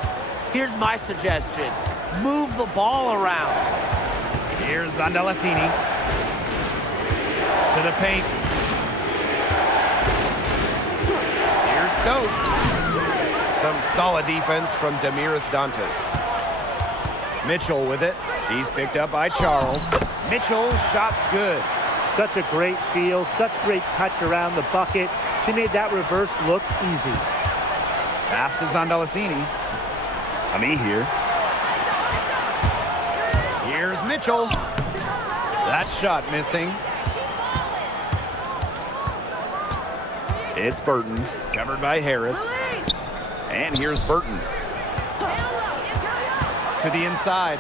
Here's my suggestion. Move the ball around. Here's Zondalicini. To the paint. Here's Stokes. Some solid defense from Damiris Dantas. Mitchell with it. He's picked up by Charles. Mitchell, shot's good. Such a great feel, such great touch around the bucket. She made that reverse look easy. Pass to Zondalicini. Me here. Here's Mitchell. That shot missing. It's Burton, covered by Harris. And here's Burton. To the inside.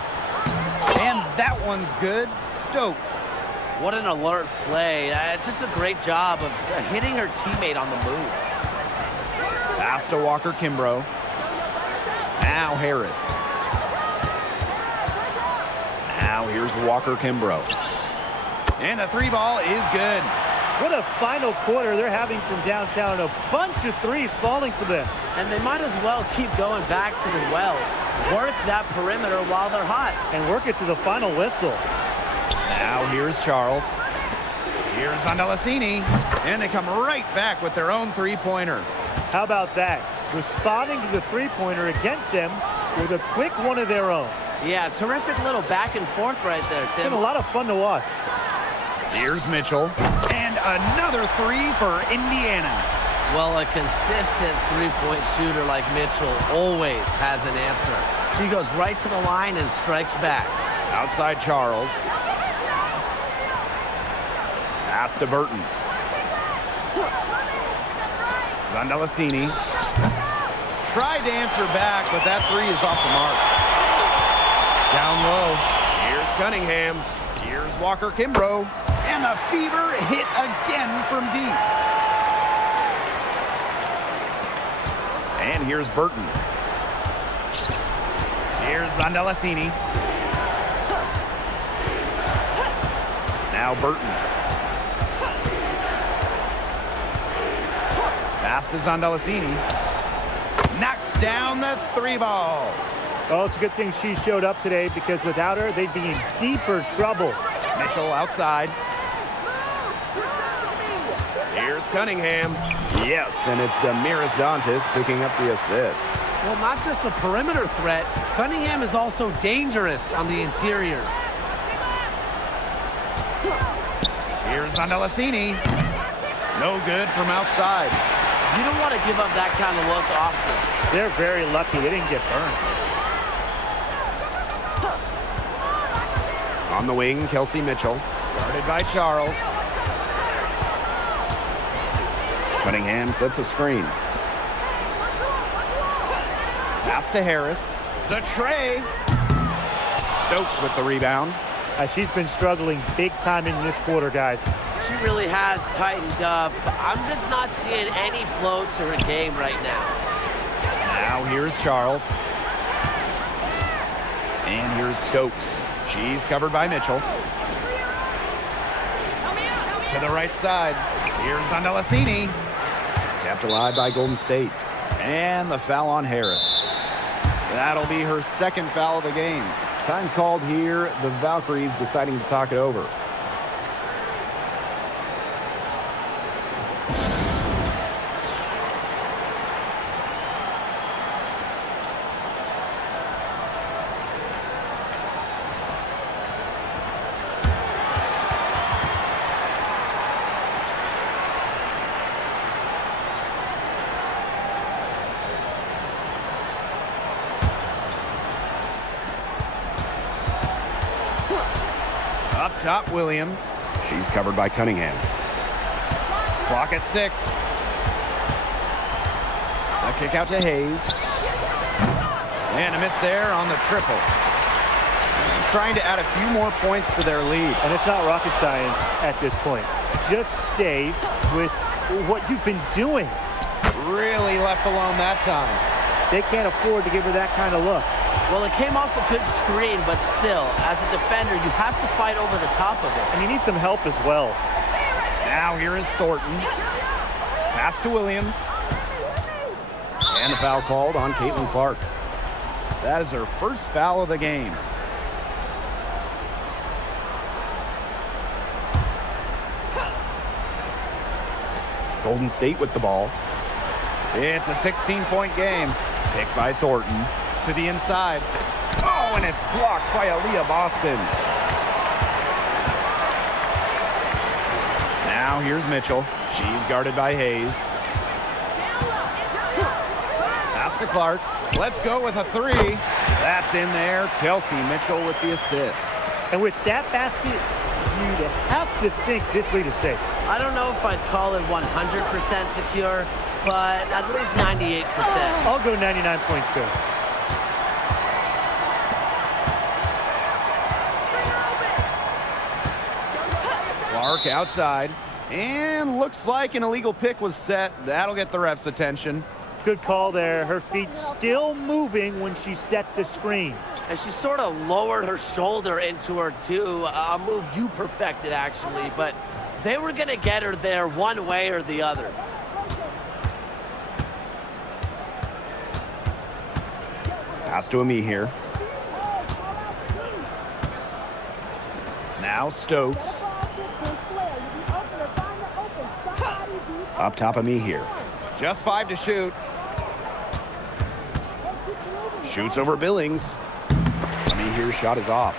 And that one's good. Stokes. What an alert play. Just a great job of hitting her teammate on the move. Pass to Walker Kimbrough. Now Harris. Now here's Walker Kimbrough. And the three ball is good. What a final quarter they're having from downtown. A bunch of threes falling for them. And they might as well keep going back to the well. Work that perimeter while they're hot. And work it to the final whistle. Now here's Charles. Here's Andalacini. And they come right back with their own three-pointer. How about that? Responding to the three-pointer against them with a quick one of their own. Yeah, terrific little back and forth right there, It's Tim. been a lot of fun to watch. Here's Mitchell. And another three for Indiana. Well, a consistent three-point shooter like Mitchell always has an answer. She goes right to the line and strikes back. Outside Charles. Pass to Burton. Andalacini. Tried to answer back, but that three is off the mark. Down low. Here's Cunningham. Here's Walker Kimbrough. And the fever hit again from deep. And here's Burton. Here's Andalacini. Now Burton. Pass to Andalacini. Knocks down the three ball. Oh, it's a good thing she showed up today because without her, they'd be in deeper trouble. Mitchell outside. Here's Cunningham. Yes, and it's Damiris Dantas picking up the assist. Well, not just a perimeter threat, Cunningham is also dangerous on the interior. Here's Andalacini. No good from outside. You don't want to give up that kind of look often. They're very lucky they didn't get burned. On the wing, Kelsey Mitchell. Guarded by Charles. Cunningham sets a screen. Pass to Harris. The tray. Stokes with the rebound. She's been struggling big time in this quarter, guys. She really has tightened up. I'm just not seeing any flow to her game right now. Now here's Charles. And here's Stokes. She's covered by Mitchell. To the right side. Here's Andalacini. Kept alive by Golden State. And the foul on Harris. That'll be her second foul of the game. Time called here. The Valkyries deciding to talk it over. Up top, Williams. She's covered by Cunningham. Clock at 6. A kick out to Hayes. And a miss there on the triple. Trying to add a few more points to their lead. And it's not rocket science at this point. Just stay with what you've been doing. Really left alone that time. They can't afford to give her that kind of look. Well, it came off a good screen, but still, as a defender, you have to fight over the top of it. And you need some help as well. Now here is Thornton. Pass to Williams. And a foul called on Caitlin Clark. That is her first foul of the game. Golden State with the ball. It's a 16-point game. Picked by Thornton. To the inside. Oh, and it's blocked by Aaliyah Boston. Now here's Mitchell. She's guarded by Hayes. Pass to Clark. Let's go with a three. That's in there. Kelsey Mitchell with the assist. And with that basket, you'd have to think this lead is safe. I don't know if I'd call it 100% secure, but at least 98%. I'll go 99.2. Clark outside. And looks like an illegal pick was set. That'll get the ref's attention. Good call there. Her feet still moving when she set the screen. And she sort of lowered her shoulder into her, too. A move you perfected, actually. But they were going to get her there one way or the other. Pass to ME here. Now Stokes. Up top of ME here. Just 5 to shoot. Shoots over Billings. ME here, shot is off.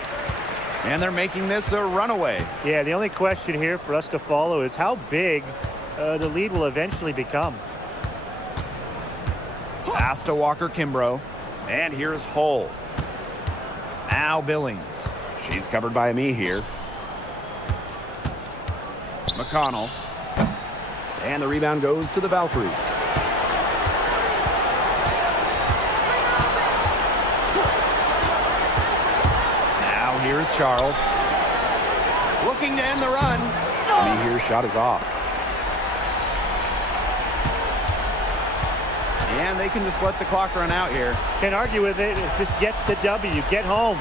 And they're making this a runaway. Yeah, the only question here for us to follow is how big the lead will eventually become. Pass to Walker Kimbrough. And here's Hull. Now Billings. She's covered by ME here. McConnell. And the rebound goes to the Valkyries. Now here's Charles. Looking to end the run. ME here, shot is off. And they can just let the clock run out here. Can't argue with it. Just get the W. Get home.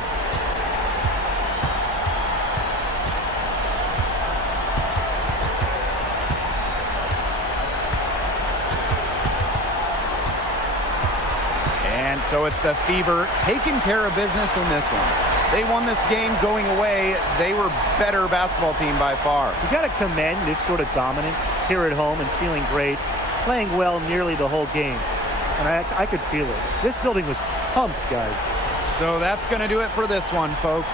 And so it's the Fever taking care of business in this one. They won this game going away. They were better basketball team by far. You got to commend this sort of dominance here at home and feeling great, playing well nearly the whole game. And I could feel it. This building was pumped, guys. So that's going to do it for this one, folks.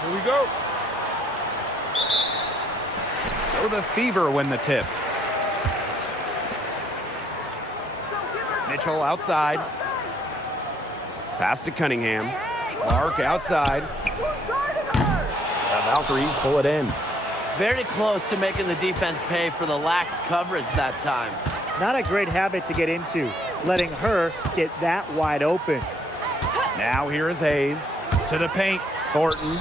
Here we go. So the Fever win the tip. Mitchell outside. Pass to Cunningham. Clark outside. The Valkyries pull it in. Very close to making the defense pay for the lax coverage that time. Not a great habit to get into, letting her get that wide open. Now here is Hayes. To the paint. Thornton.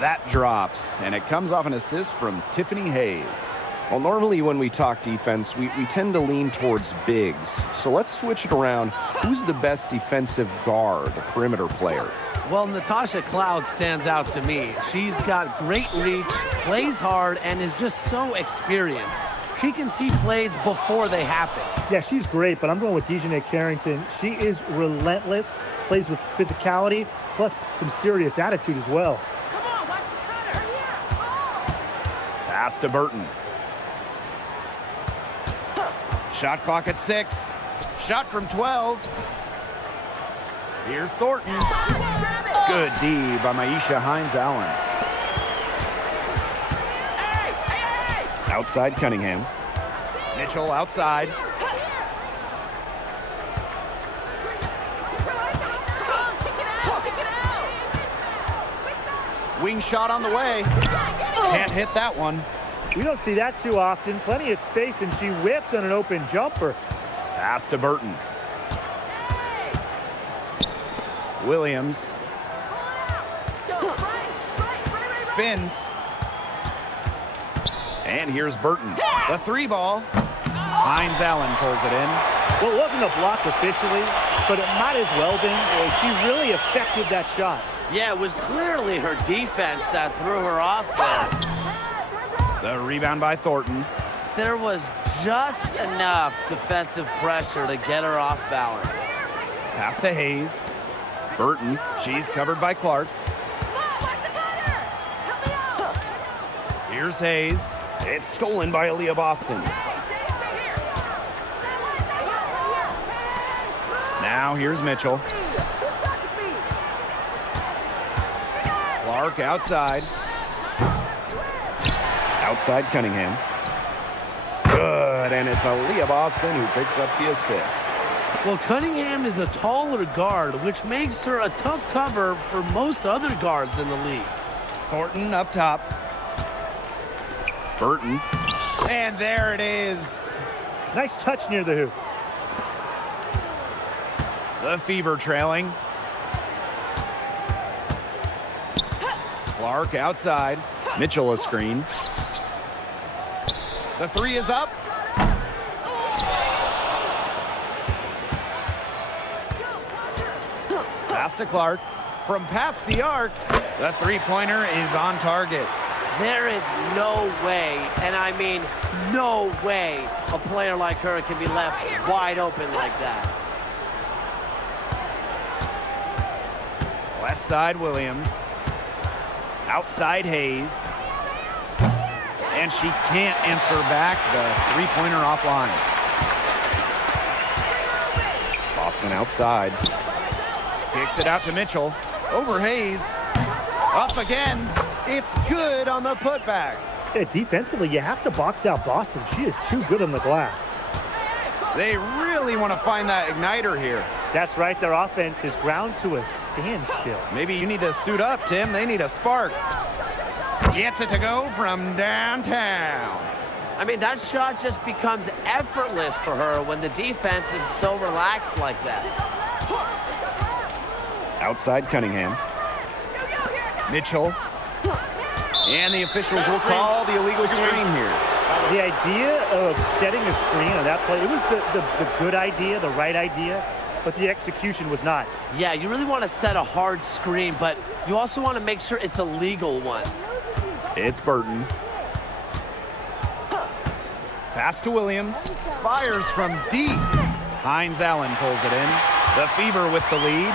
That drops. And it comes off an assist from Tiffany Hayes. Well, normally when we talk defense, we tend to lean towards bigs. So let's switch it around. Who's the best defensive guard, perimeter player? Well, Natasha Cloud stands out to me. She's got great reach, plays hard, and is just so experienced. She can see plays before they happen. Yeah, she's great, but I'm going with Dejanay Carrington. She is relentless, plays with physicality, plus some serious attitude as well. Pass to Burton. Shot clock at 6. Shot from 12. Here's Thornton. Good D by Maisha Hines-Allen. Outside Cunningham. Mitchell outside. Wing shot on the way. Can't hit that one. We don't see that too often. Plenty of space, and she whiffs on an open jumper. Pass to Burton. Williams. Spins. And here's Burton. The 3 ball. Hines-Allen pulls it in. Well, it wasn't a block officially, but it might as well been. She really affected that shot. Yeah, it was clearly her defense that threw her off there. The rebound by Thornton. There was just enough defensive pressure to get her off balance. Pass to Hayes. Burton. She's covered by Clark. Here's Hayes. It's stolen by Aaliyah Boston. Now here's Mitchell. Clark outside. Outside Cunningham. Good, and it's Aaliyah Boston who picks up the assist. Well, Cunningham is a taller guard, which makes her a tough cover for most other guards in the league. Thornton up top. Burton. And there it is. Nice touch near the hoop. The Fever trailing. Clark outside. Mitchell a screen. The three is up. Pass to Clark. From past the arc, the three-pointer is on target. There is no way, and I mean no way, a player like her can be left wide open like that. Left side, Williams. Outside, Hayes. And she can't answer back the three-pointer offline. Boston outside. Kicks it out to Mitchell. Over Hayes. Up again. It's good on the putback. Yeah, defensively, you have to box out Boston. She is too good on the glass. They really want to find that igniter here. That's right. Their offense is ground to a standstill. Maybe you need to suit up, Tim. They need a spark. Gets it to go from downtown. I mean, that shot just becomes effortless for her when the defense is so relaxed like that. Outside Cunningham. Mitchell. And the officials will call the illegal screen here. The idea of setting a screen on that play, it was the good idea, the right idea, but the execution was not. Yeah, you really want to set a hard screen, but you also want to make sure it's a legal one. It's Burton. Pass to Williams. Fires from deep. Hines Allen pulls it in. The Fever with the lead.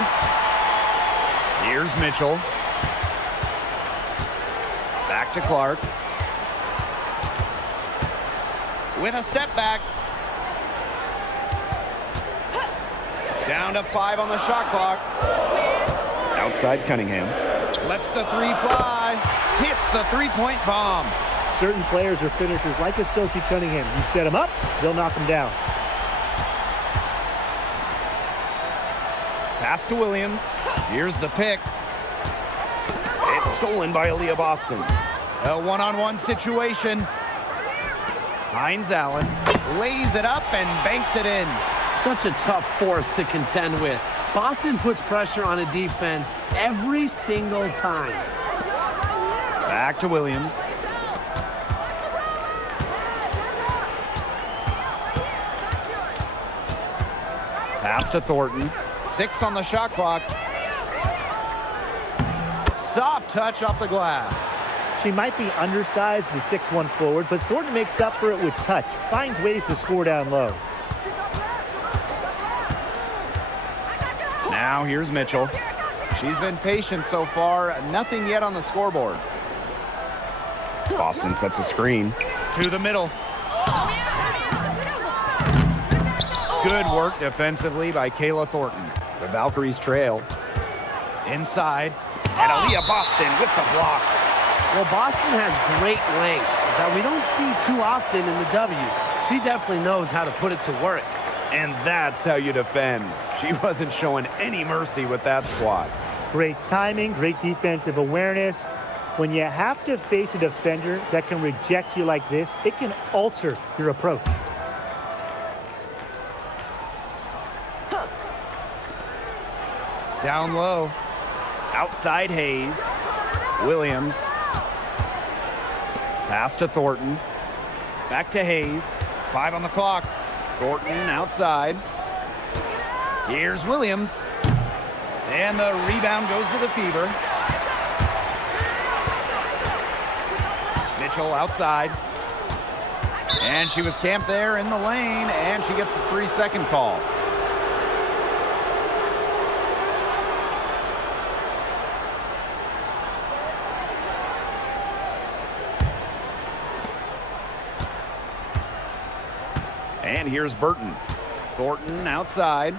Here's Mitchell. Back to Clark. With a step back. Down to 5 on the shot clock. Outside Cunningham. Lets the three fly. Hits the three-point bomb. Certain players are finishers, like a Sophie Cunningham. You set them up, they'll knock them down. Pass to Williams. Here's the pick. It's stolen by Aaliyah Boston. A one-on-one situation. Hines Allen lays it up and banks it in. Such a tough force to contend with. Boston puts pressure on a defense every single time. Back to Williams. Pass to Thornton. 6 on the shot clock. Soft touch off the glass. She might be undersized as a 6'1" forward, but Thornton makes up for it with touch. Finds ways to score down low. Now here's Mitchell. She's been patient so far. Nothing yet on the scoreboard. Boston sets a screen. To the middle. Good work defensively by Kayla Thornton. The Valkyries trail. Inside. And Aaliyah Boston with the block. Well, Boston has great length that we don't see too often in the W. She definitely knows how to put it to work. And that's how you defend. She wasn't showing any mercy with that squat. Great timing, great defensive awareness. When you have to face a defender that can reject you like this, it can alter your approach. Down low. Outside Hayes. Williams. Pass to Thornton. Back to Hayes. 5 on the clock. Thornton outside. Here's Williams. And the rebound goes to the Fever. Mitchell outside. And she was camped there in the lane, and she gets the 3-second call. And here's Burton. Thornton outside.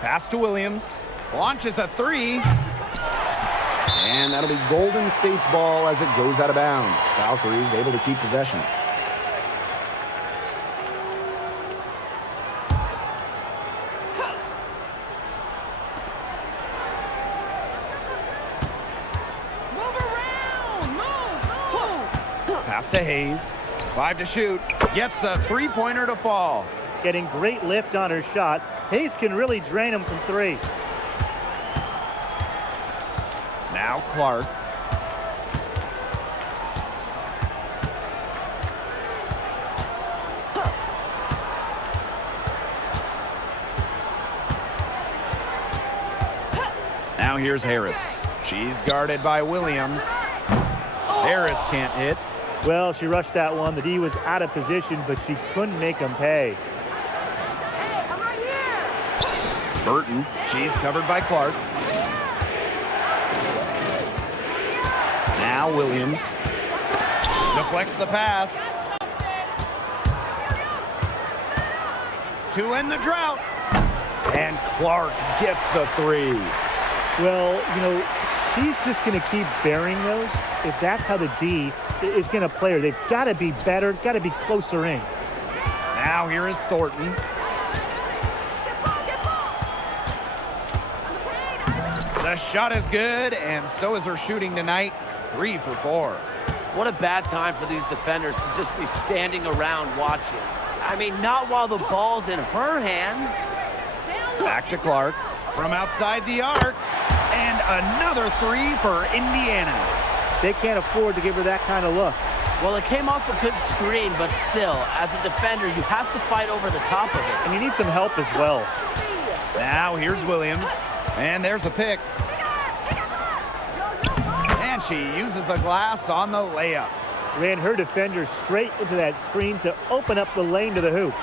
Pass to Williams. Launches a three. And that'll be Golden State's ball as it goes out of bounds. Valkyries able to keep possession. Pass to Hayes. 5 to shoot. Gets a three-pointer to fall. Getting great lift on her shot. Hayes can really drain him from three. Now Clark. Now here's Harris. She's guarded by Williams. Harris can't hit. Well, she rushed that one. The D was out of position, but she couldn't make him pay. Burton. She's covered by Clark. Now Williams. Deflects the pass. To end the drought. And Clark gets the three. Well, you know, she's just going to keep burying those. If that's how the D is going to play her, they've got to be better, got to be closer in. Now here is Thornton. The shot is good, and so is her shooting tonight. 3 for 4. What a bad time for these defenders to just be standing around watching. I mean, not while the ball's in her hands. Back to Clark from outside the arc, and another 3 for Indiana. They can't afford to give her that kind of look. Well, it came off a good screen, but still, as a defender, you have to fight over the top of it. And you need some help as well. Now here's Williams, and there's a pick. And she uses the glass on the layup. Ran her defender straight into that screen to open up the lane to the hoop.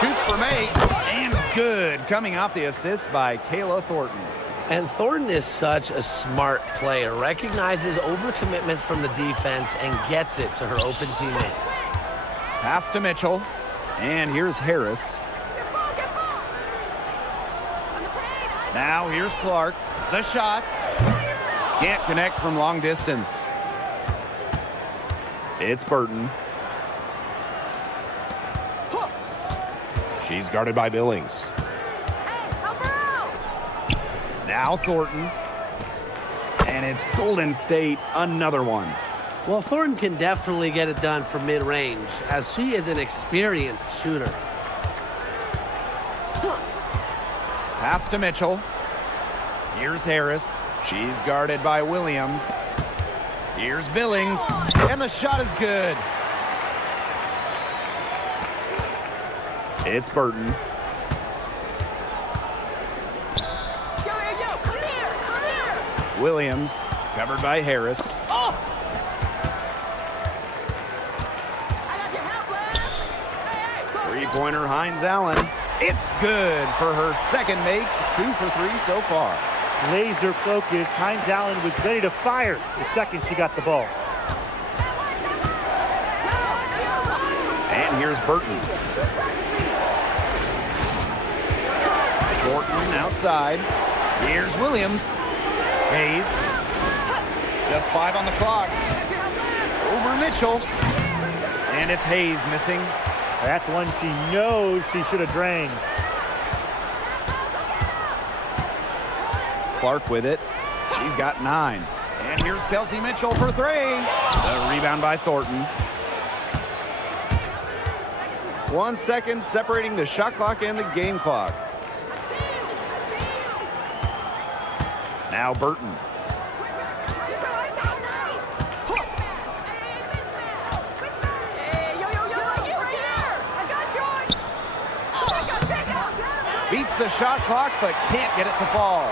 Shoots from 8, and good, coming off the assist by Kayla Thornton. And Thornton is such a smart player, recognizes overcommitments from the defense and gets it to her open teammates. Pass to Mitchell, and here's Harris. Now here's Clark. The shot. Can't connect from long distance. It's Burton. She's guarded by Billings. Now Thornton. And it's Golden State, another one. Well, Thornton can definitely get it done from mid-range, as she is an experienced shooter. Pass to Mitchell. Here's Harris. She's guarded by Williams. Here's Billings. And the shot is good. It's Burton. Williams, covered by Harris. Three-pointer Hines Allen. It's good for her second make. 2 for 3 so far. Laser focus. Hines Allen was ready to fire the second she got the ball. And here's Burton. Thornton outside. Here's Williams. Hayes. Just 5 on the clock. Over Mitchell. And it's Hayes missing. That's one she knows she should have drained. Clark with it. She's got 9. And here's Kelsey Mitchell for 3. The rebound by Thornton. 1 second separating the shot clock and the game clock. Now Burton. Beats the shot clock, but can't get it to fall.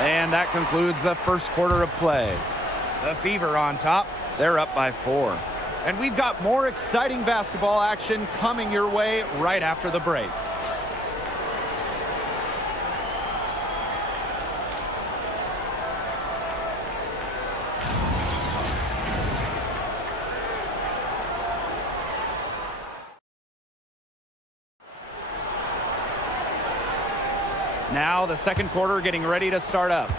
And that concludes the first quarter of play. The Fever on top. They're up by 4. And we've got more exciting basketball action coming your way right after the break. Now the second quarter getting ready to start up.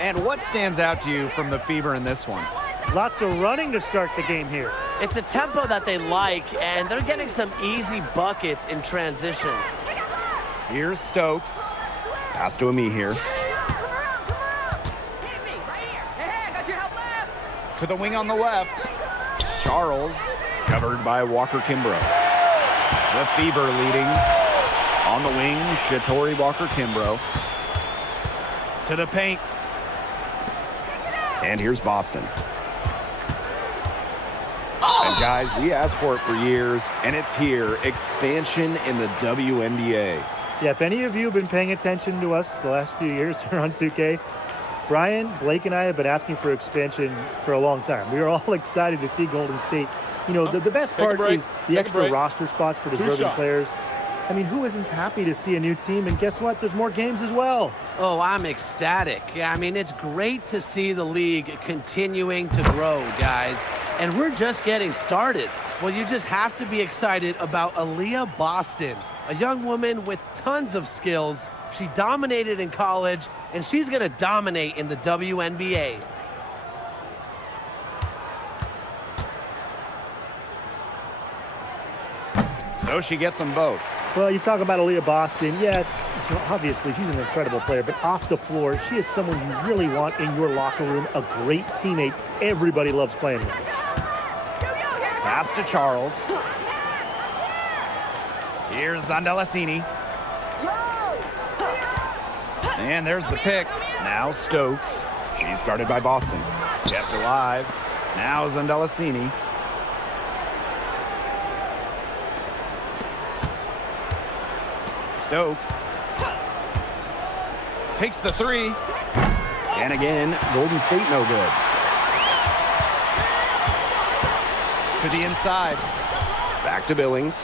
And what stands out to you from the Fever in this one? Lots of running to start the game here. It's a tempo that they like, and they're getting some easy buckets in transition. Here's Stokes. Pass to ME here. To the wing on the left. Charles, Covered by Walker Kimbrough. the Fever leading. On the wing, Shatori Walker Kimbrough. To the paint. And here's Boston. And guys, we asked for it for years, and it's here. Expansion in the WNBA. Yeah, if any of you have been paying attention to us the last few years here on 2K, Brian, Blake, and I have been asking for expansion for a long time. We are all excited to see Golden State. You know, the best part is the extra roster spots for deserving players. I mean, who isn't happy to see a new team? And guess what? There's more games as well. Oh, I'm ecstatic. I mean, it's great to see the league continuing to grow, guys. And we're just getting started. Well, you just have to be excited about Aaliyah Boston, a young woman with tons of skills. She dominated in college, and she's going to dominate in the WNBA. So she gets them both. Well, you talk about Aaliyah Boston. Yes, obviously, she's an incredible player. But off the floor, she is someone you really want in your locker room, a great teammate everybody loves playing with. Pass to Charles. Here's Zandalasini. And there's the pick. Now Stokes. She's guarded by Boston. Kept alive. Now Zandalasini. Stokes. Takes the three. And again, Golden State no good. To the inside. Back to Billings.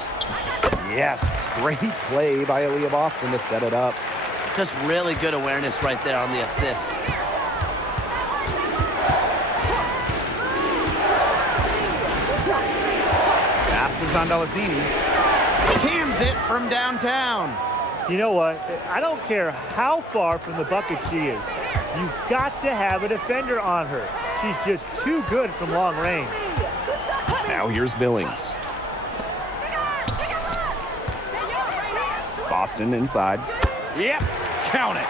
Yes, great play by Aaliyah Boston to set it up. Just really good awareness right there on the assist. Pass to Zandalasini. Cams it from downtown. You know what? I don't care how far from the bucket she is. You've got to have a defender on her. She's just too good from long range. Now here's Billings. Boston inside. Yep, count it.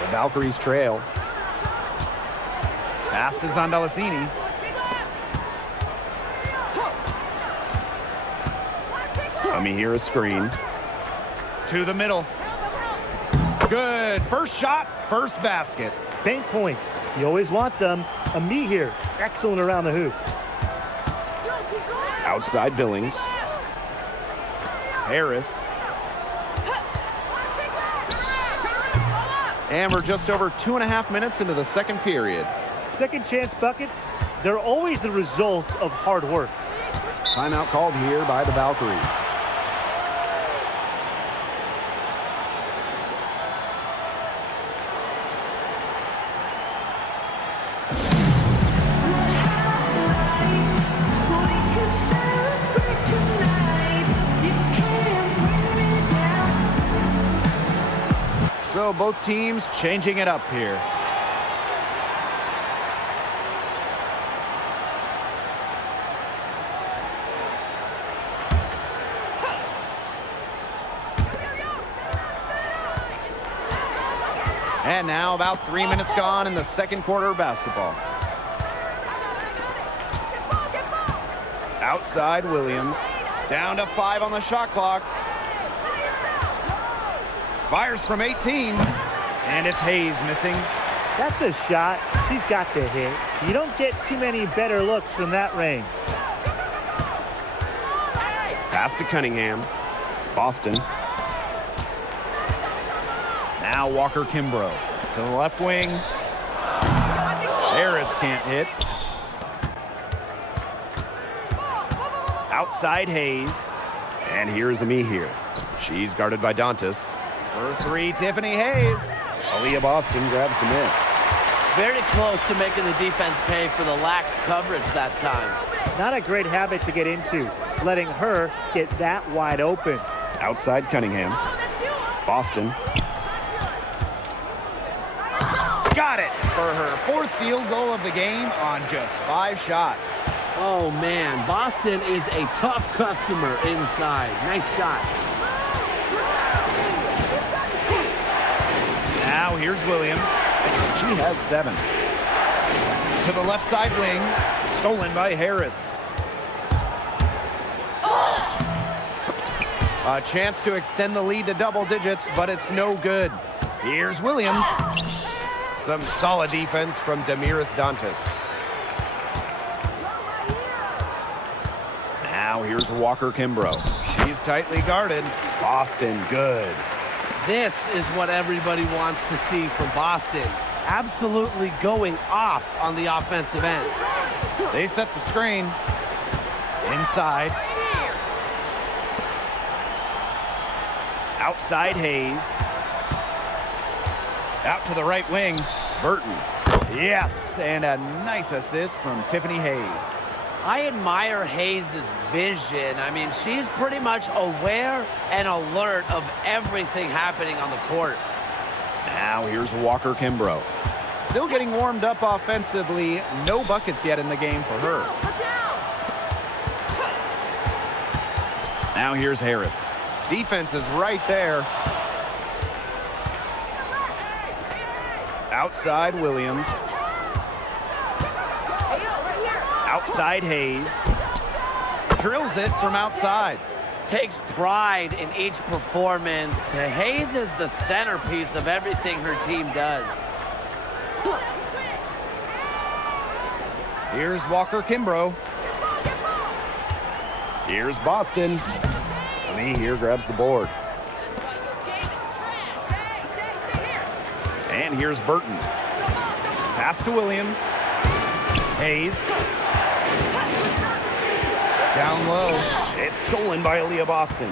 The Valkyries trail. Pass to Zandalasini. ME here a screen. To the middle. Good. First shot, first basket. Paint points. You always want them. ME here. Excellent around the hoop. Outside Billings. Harris. And we're just over 2.5 minutes into the second period. Second chance buckets, they're always the result of hard work. Timeout called here by the Valkyries. So both teams changing it up here. And now about 3 minutes gone in the second quarter of basketball. Outside Williams. Down to 5 on the shot clock. Fires from 18. And it's Hayes missing. That's a shot she's got to hit. You don't get too many better looks from that range. Pass to Cunningham. Boston. Now Walker Kimbrough to the left wing. Harris can't hit. Outside Hayes. And here's ME here. She's guarded by Dantas. For three, Tiffany Hayes. Aaliyah Boston grabs the miss. Very close to making the defense pay for the lax coverage that time. Not a great habit to get into, letting her get that wide open. Outside Cunningham. Boston. Got it for her 4th field goal of the game on just 5 shots. Oh, man. Boston is a tough customer inside. Nice shot. Now here's Williams. She has 7. To the left side wing. Stolen by Harris. A chance to extend the lead to double digits, but it's no good. Here's Williams. Some solid defense from Damiris Dantas. Now here's Walker Kimbrough. She's tightly guarded. Boston, good. This is what everybody wants to see from Boston. Absolutely going off on the offensive end. They set the screen. Inside. Outside Hayes. Out to the right wing. Burton. Yes, and a nice assist from Tiffany Hayes. I admire Hayes' vision. I mean, she's pretty much aware and alert of everything happening on the court. Now here's Walker Kimbrough. Still getting warmed up offensively. No buckets yet in the game for her. Now here's Harris. Defense is right there. Outside Williams. Outside Hayes. Drills it from outside. Takes pride in each performance. Hayes is the centerpiece of everything her team does. Here's Walker Kimbrough. Here's Boston. Lee here grabs the board. And here's Burton. Pass to Williams. Hayes. Down low. It's stolen by Aaliyah Boston.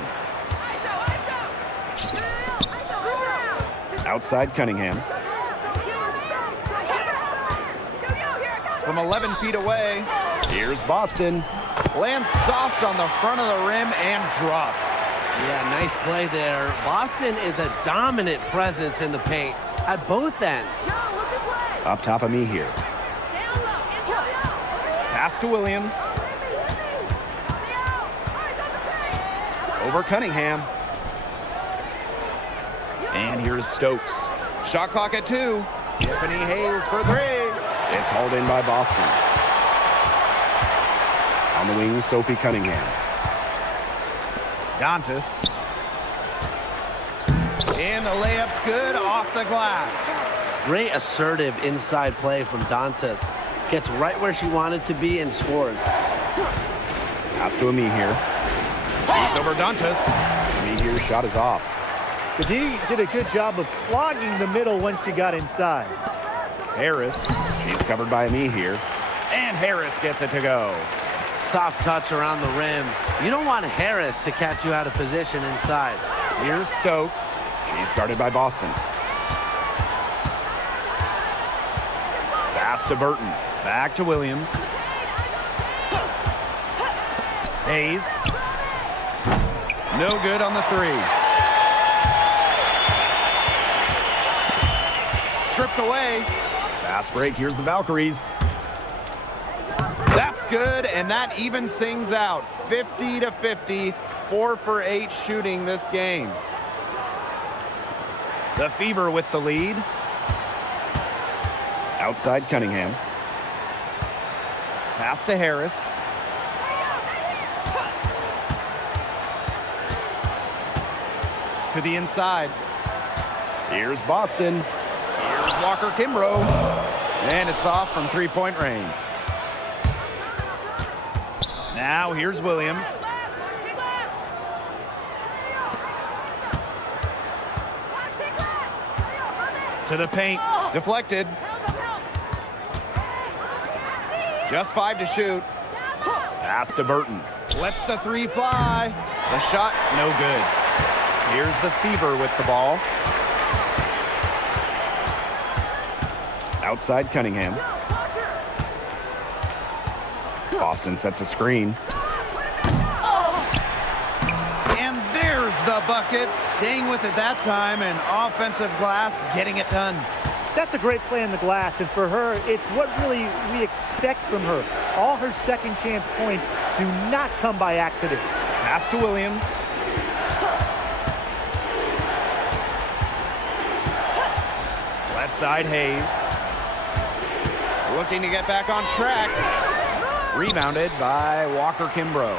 Outside Cunningham. From 11 feet away, here's Boston. Lands soft on the front of the rim and drops. Yeah, nice play there. Boston is a dominant presence in the paint at both ends. Up top of me here. Pass to Williams. Over Cunningham. And here's Stokes. Shot clock at 2. Tiffany Hayes for 3. It's hauled in by Boston. On the wing, Sophie Cunningham. Dantas. And the layup's good off the glass. Great assertive inside play from Dantas. Gets right where she wanted to be and scores. Pass to Ami here. It's over Dantas. Ami here's shot is off. The D did a good job of clogging the middle when she got inside. Harris. She's covered by Ami here. And Harris gets it to go. Soft touch around the rim. You don't want Harris to catch you out of position inside. Here's Stokes. She's guarded by Boston. Pass to Burton. Back to Williams. Hayes. No good on the 3. Stripped away. Fast break. Here's the Valkyries. That's good, and that evens things out. 50-50, 4 for 8 shooting this game. The Fever with the lead. Outside Cunningham. Pass to Harris. To the inside. Here's Boston. Here's Walker Kimbrough. And it's off from 3-point range. Now here's Williams. To the paint. Deflected. Just 5 to shoot. Pass to Burton. Lets the 3 fly. The shot, no good. Here's the Fever with the ball. Outside Cunningham. Boston sets a screen. And there's the bucket, staying with it that time, and offensive glass getting it done. That's a great play on the glass, and for her, it's what really we expect from her. All her second chance points do not come by accident. Pass to Williams. Left side, Hayes. Looking to get back on track. Rebounded by Walker Kimbrough.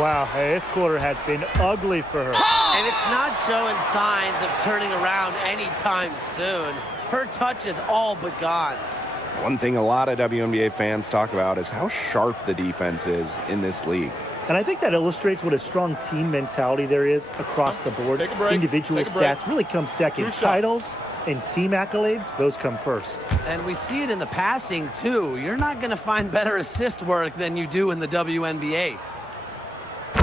Wow, hey, this quarter has been ugly for her. And it's not showing signs of turning around anytime soon. Her touch is all but gone. One thing a lot of WNBA fans talk about is how sharp the defense is in this league. And I think that illustrates what a strong team mentality there is across the board. Take a break. Individual Take a break. stats really come second. 2 shots. Titles and team accolades, those come first. And we see it in the passing, too. You're not going to find better assist work than you do in the WNBA.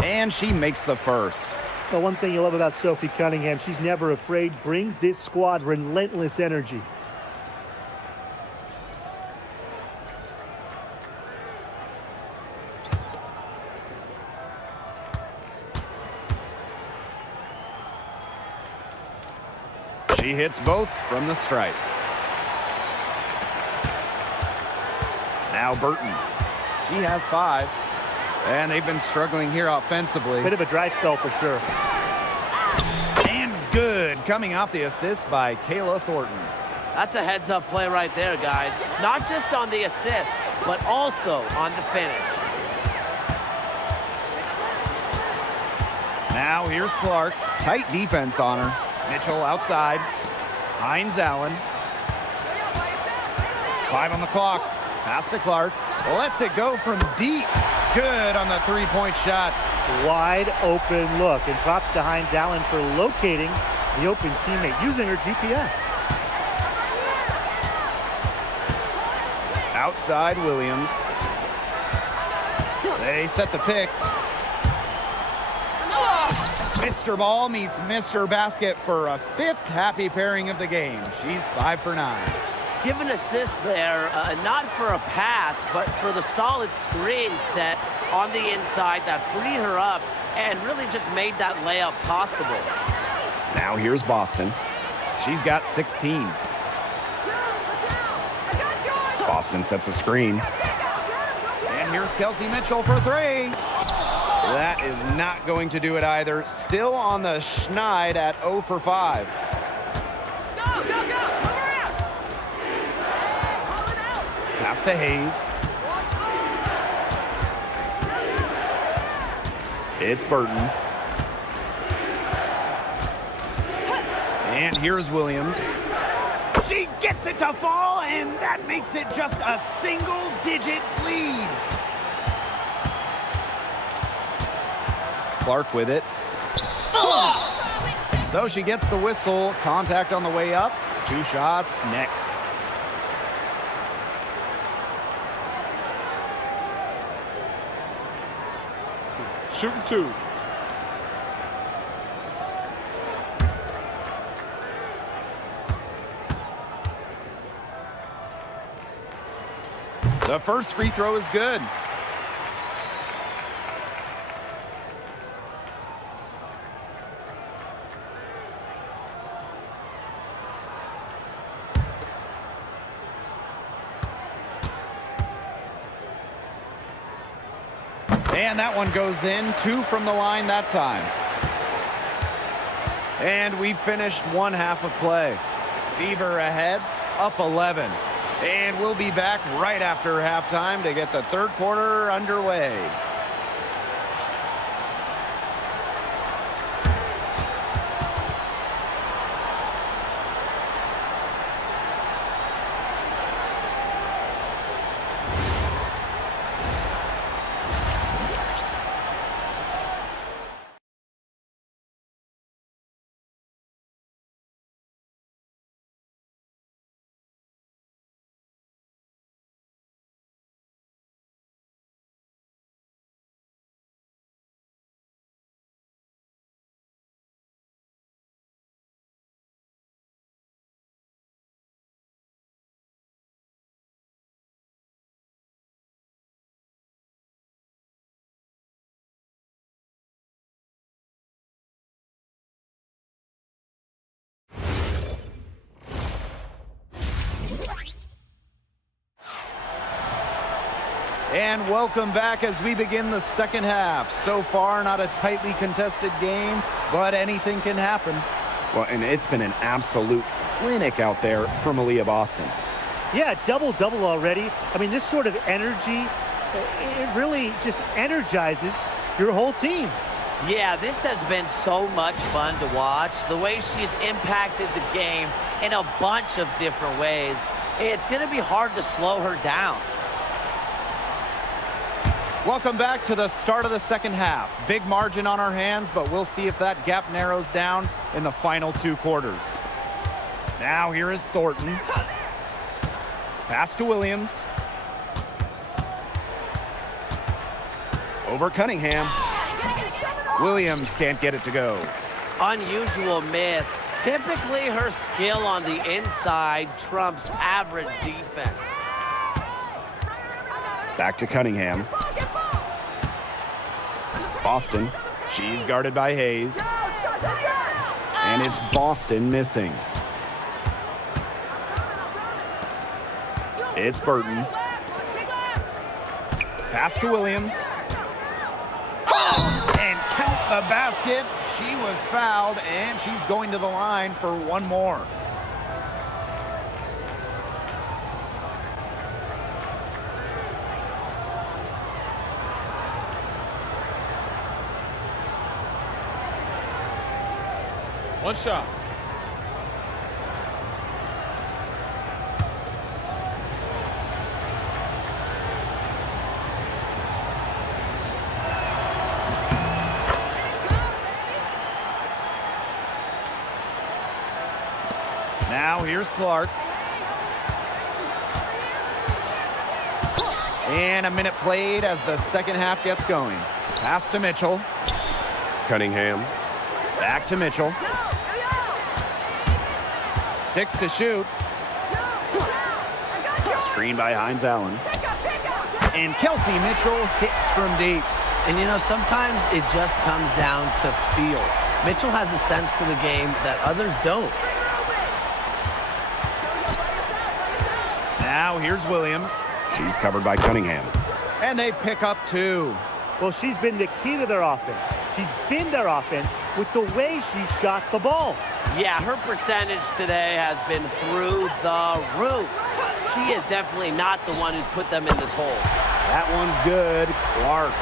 And she makes the first. Well, one thing you love about Sophie Cunningham, she's never afraid, brings this squad relentless energy. She hits both from the stripe. Now Burton. She has 5. And they've been struggling here offensively. Bit of a dry spell for sure. And good, coming off the assist by Kayla Thornton. That's a heads-up play right there, guys. Not just on the assist, but also on the finish. Now here's Clark. Tight defense on her. Mitchell outside. Hines Allen. 5 on the clock. Pass to Clark. Lets it go from deep. Good on the three-point shot. Wide open look. And props to Hines Allen for locating the open teammate using her GPS. Outside Williams. They set the pick. Mr. Ball meets Mr. Basket for a 5th happy pairing of the game. She's 5 for 9. Give an assist there, not for a pass, but for the solid screen set on the inside that freed her up and really just made that layup possible. Now here's Boston. She's got 16. Boston sets a screen. And here's Kelsey Mitchell for 3. That is not going to do it either. Still on the schneid at 0 for 5. Pass to Hayes. It's Burton. And here's Williams. She gets it to fall, and that makes it just a single-digit lead. Clark with it. So she gets the whistle. Contact on the way up. 2 shots next. Shooting 2. The first free throw is good. And that one goes in. 2 from the line that time. And we finished 1 half of play. Fever ahead, up 11. And we'll be back right after halftime to get the 3rd quarter underway. And welcome back as we begin the second half. So far, not a tightly contested game, but anything can happen. Well, and it's been an absolute clinic out there from Aaliyah Boston. Yeah, double-double already. I mean, this sort of energy, it really just energizes your whole team. Yeah, this has been so much fun to watch. The way she's impacted the game in a bunch of different ways. It's going to be hard to slow her down. Welcome back to the start of the second half. Big margin on our hands, but we'll see if that gap narrows down in the final 2 quarters. Now here is Thornton. Pass to Williams. Over Cunningham. Williams can't get it to go. Unusual miss. Typically, her skill on the inside trumps average defense. Back to Cunningham. Boston. She's guarded by Hayes. And it's Boston missing. It's Burton. Pass to Williams. And count the basket. She was fouled, and she's going to the line for one more. One shot. Now here's Clark. And a minute played as the second half gets going. Pass to Mitchell. Cunningham. Back to Mitchell. 6 to shoot. Screen by Hines Allen. And Kelsey Mitchell hits from deep. And, you know, sometimes it just comes down to feel. Mitchell has a sense for the game that others don't. Now here's Williams. She's covered by Cunningham. And they pick up 2. Well, she's been the key to their offense. She's been their offense with the way she shot the ball. Yeah, her percentage today has been through the roof. She is definitely not the one who's put them in this hole. That one's good. Clark.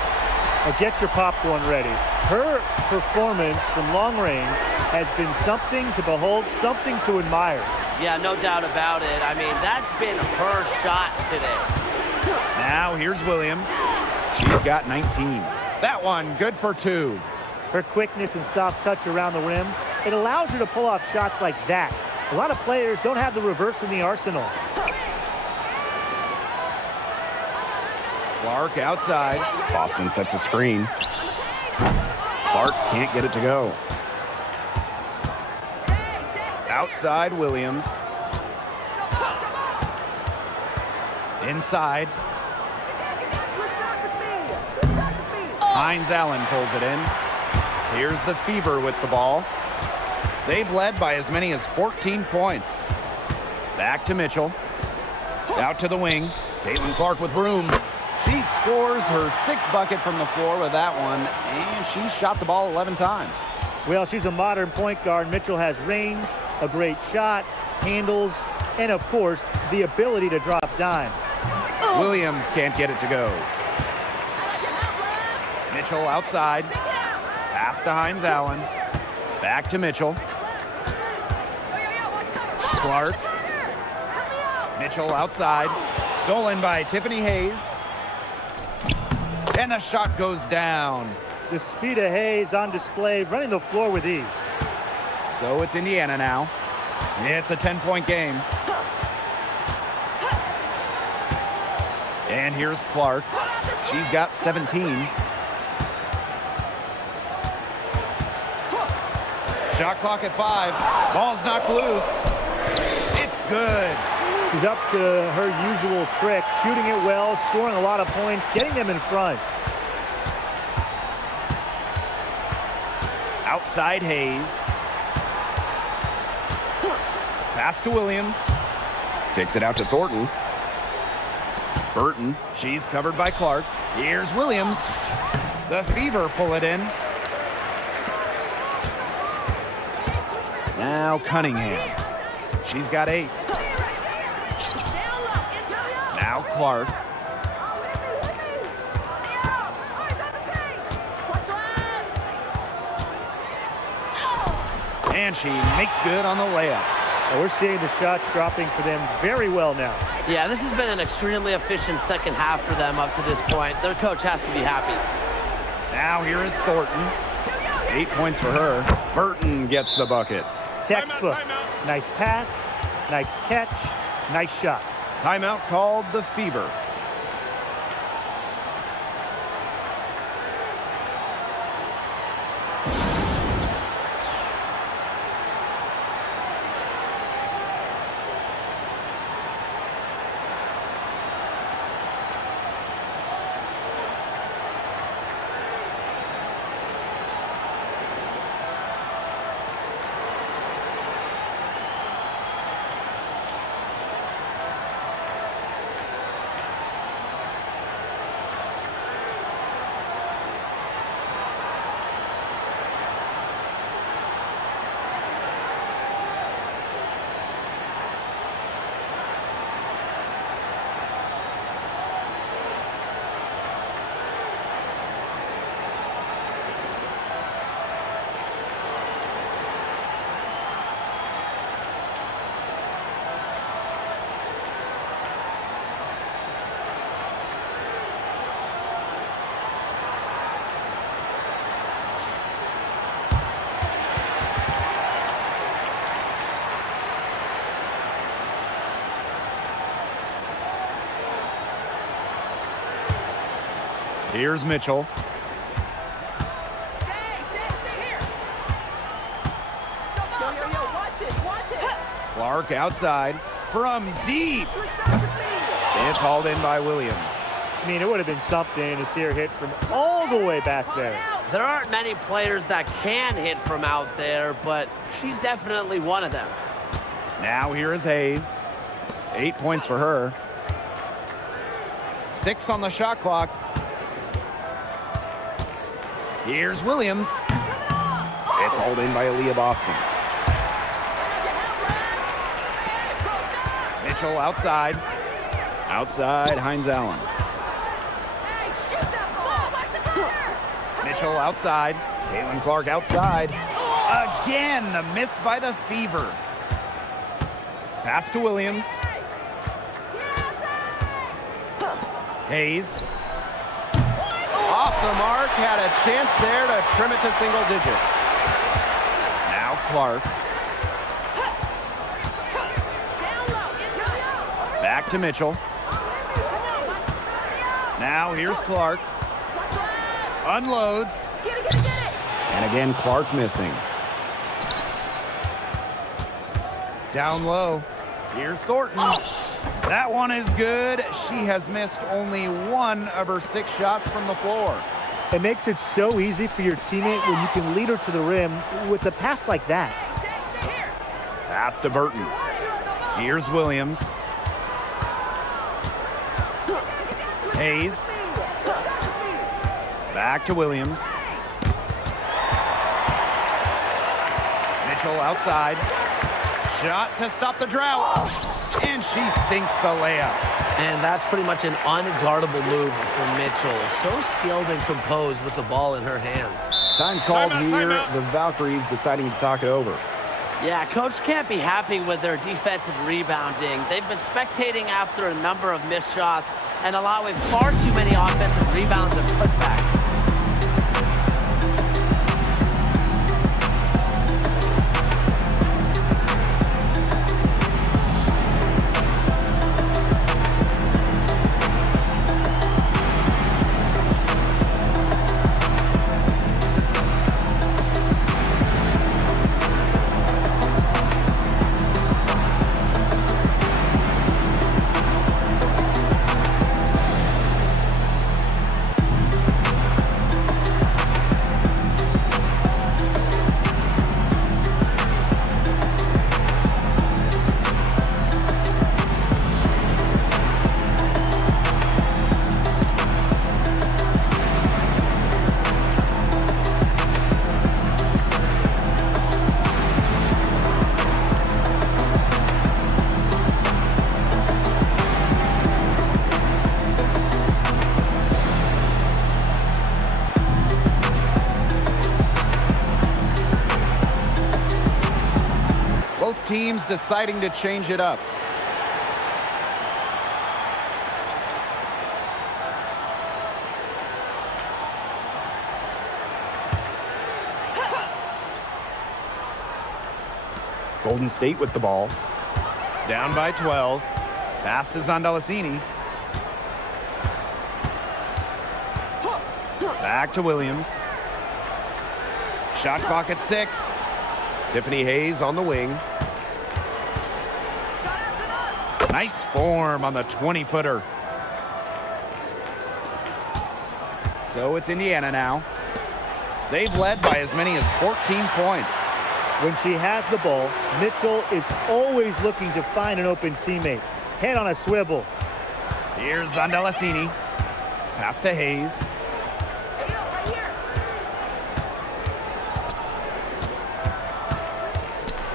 Now get your popcorn ready. Her performance from long range has been something to behold, something to admire. Yeah, no doubt about it. I mean, that's been her shot today. Now here's Williams. She's got 19. That one good for 2. Her quickness and soft touch around the rim, it allows her to pull off shots like that. A lot of players don't have the reverse in the arsenal. Clark outside. Boston sets a screen. Clark can't get it to go. Outside Williams. Inside. Hines Allen pulls it in. Here's the Fever with the ball. They've led by as many as 14 points. Back to Mitchell. Out to the wing. Caitlin Clark with room. She scores her 6th bucket from the floor with that one, and she shot the ball 11 times. Well, she's a modern point guard. Mitchell has range, a great shot, handles, and of course, the ability to drop dimes. Williams can't get it to go. Mitchell outside. Pass to Hines Allen. Back to Mitchell. Clark. Mitchell outside. Stolen by Tiffany Hayes. And the shot goes down. The speed of Hayes on display, running the floor with ease. So it's Indiana now. It's a 10-point game. And here's Clark. She's got 17. Shot clock at 5. Ball's knocked loose. It's good. She's up to her usual trick, shooting it well, scoring a lot of points, getting them in front. Outside Hayes. Pass to Williams. Kicks it out to Thornton. Burton, she's covered by Clark. Here's Williams. The Fever pull it in. Now Cunningham. She's got 8. Now Clark. And she makes good on the layup. We're seeing the shots dropping for them very well now. Yeah, this has been an extremely efficient second half for them up to this point. Their coach has to be happy. Now here is Thornton. 8 points for her. Burton gets the bucket. Textbook. Timeout. Nice pass, nice catch, nice shot. Timeout called the Fever. Here's Mitchell. Clark outside from deep. It's hauled in by Williams. I mean, it would have been something to see her hit from all the way back there. There aren't many players that can hit from out there, but she's definitely one of them. Now here is Hayes. 8 points for her. 6 on the shot clock. Here's Williams. It's hauled in by Aaliyah Boston. Mitchell outside. Outside, Hines Allen. Mitchell outside. Caitlin Clark outside. Again, the miss by the Fever. Pass to Williams. Hayes. Off the mark, had a chance there to trim it to single digits. Now Clark. Back to Mitchell. Now here's Clark. Unloads. And again, Clark missing. Down low. Here's Thornton. That one is good. She has missed only 1 of her 6 shots from the floor. It makes it so easy for your teammate when you can lead her to the rim with a pass like that. Pass to Burton. Here's Williams. Hayes. Back to Williams. Mitchell outside. Shot to stop the drought. And she sinks the layup. And that's pretty much an unguardable move for Mitchell. So skilled and composed with the ball in her hands. Time called Timeout, here. timeout. The Valkyries deciding to talk it over. Yeah, coach can't be happy with their defensive rebounding. They've been spectating after a number of missed shots and allowing far too many offensive rebounds and putbacks. teams deciding to change it up. Golden State with the ball. Down by 12. Pass is on Delasini. Back to Williams. Shot clock at 6. Tiffany Hayes on the wing. Nice form on the 20-footer. So it's Indiana now. They've led by as many as 14 points. When she has the ball, Mitchell is always looking to find an open teammate. Head on a swivel. Here's Zandelasini. Pass to Hayes.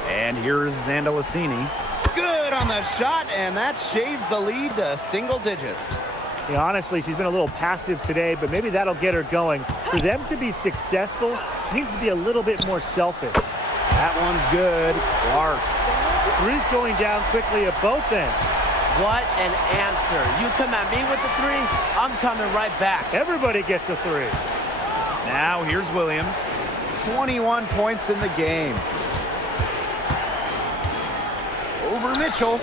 And here's Zandelasini. Good on the shot, and that shaves the lead to single digits. You know, honestly, she's been a little passive today, but maybe that'll get her going. For them to be successful, she needs to be a little bit more selfish. That one's good. Clark. Three's going down quickly at both ends. What an answer. You come at me with the 3, I'm coming right back. Everybody gets a 3. Now here's Williams. 21 points in the game. Over Mitchell.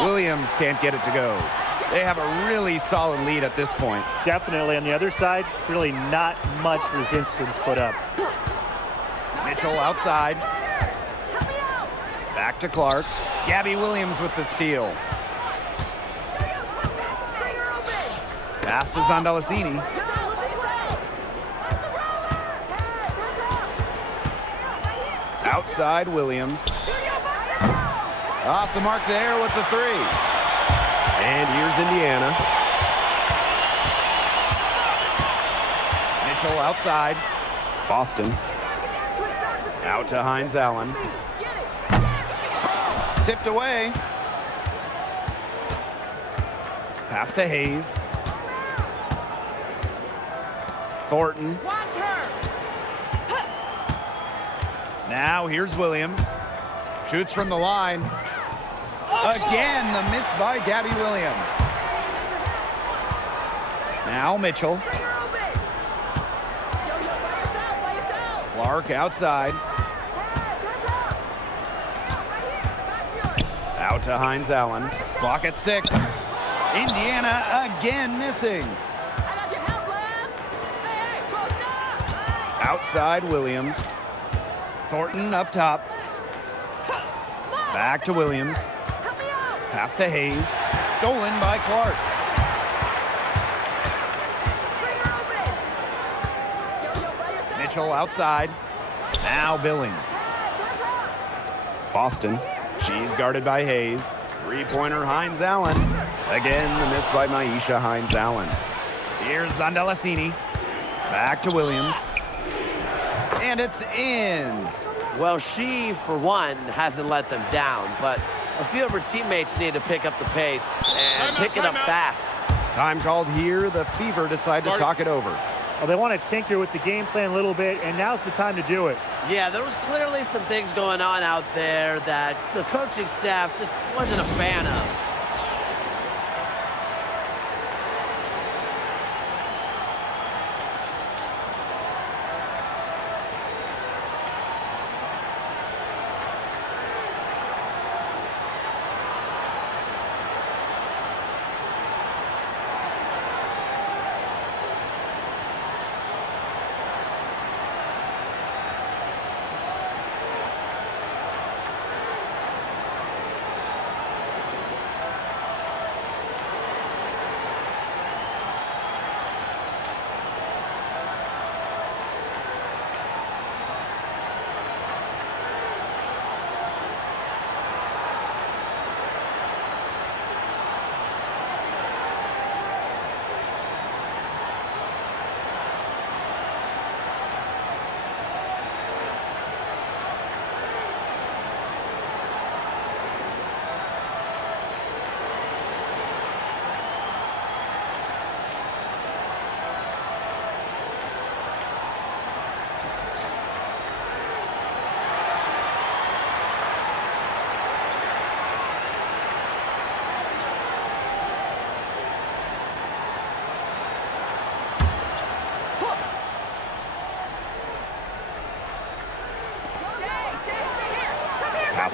Williams can't get it to go. They have a really solid lead at this point. Definitely. On the other side, really not much resistance put up. Mitchell outside. Back to Clark. Gabby Williams with the steal. Pass to Zandelasini. Outside Williams. Off the mark there with the 3. And here's Indiana. Mitchell outside. Boston. Out to Hines Allen. Tipped away. Pass to Hayes. Thornton. Now here's Williams. Shoots from the line. Again, the miss by Gabby Williams. Now Mitchell. Clark outside. Out to Hines Allen. Clock at 6. Indiana again missing. Outside Williams. Thornton up top. Back to Williams. Pass to Hayes. Stolen by Clark. Mitchell outside. Now Billings. Boston. She's guarded by Hayes. Three-pointer Hines Allen. Again, the miss by Maisha Hines Allen. Here's Zandelasini. Back to Williams. And it's in. Well, she, for one, hasn't let them down, but a few of her teammates need to pick up the pace and pick it up fast. Time called here. The Fever decide to talk it over. Well, they want to tinker with the game plan a little bit, and now's the time to do it. Yeah, there was clearly some things going on out there that the coaching staff just wasn't a fan of.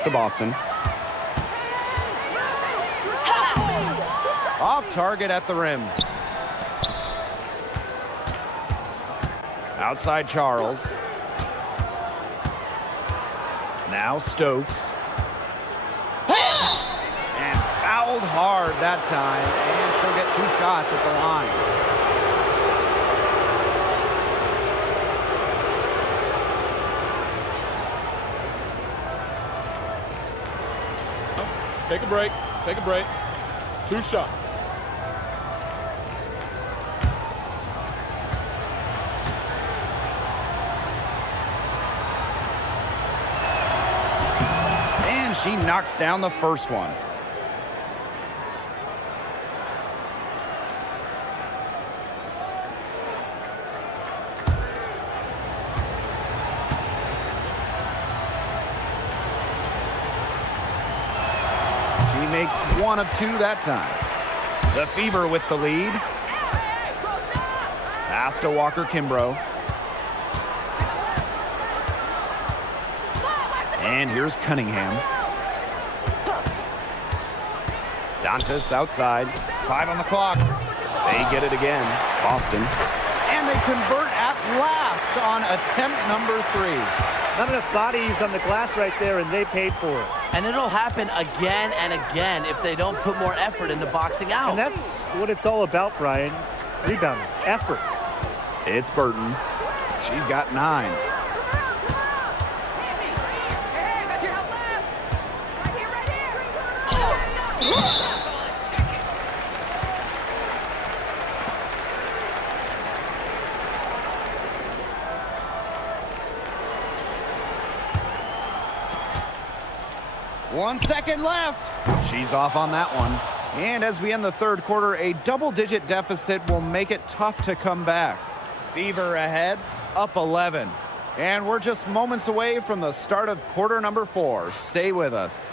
Pass to Boston. Off target at the rim. Outside Charles. Now Stokes. And fouled hard that time. And she'll get 2 shots at the line. Take a break. Take a break. 2 shots. And she knocks down the first one. Makes 1 of 2 that time. The Fever with the lead. Pass to Walker Kimbrough. And here's Cunningham. Dantas outside. 5 on the clock. They get it again. Boston. And they convert at last on attempt number 3. Not enough bodies on the glass right there, and they paid for it. And it'll happen again and again if they don't put more effort into boxing out. And that's what it's all about, Brian. Rebounding, effort. It's Burton. She's got 9. One second left. She's off on that one. And as we end the third quarter, a double-digit deficit will make it tough to come back. Fever ahead, up 11. And we're just moments away from the start of quarter number 4. Stay with us.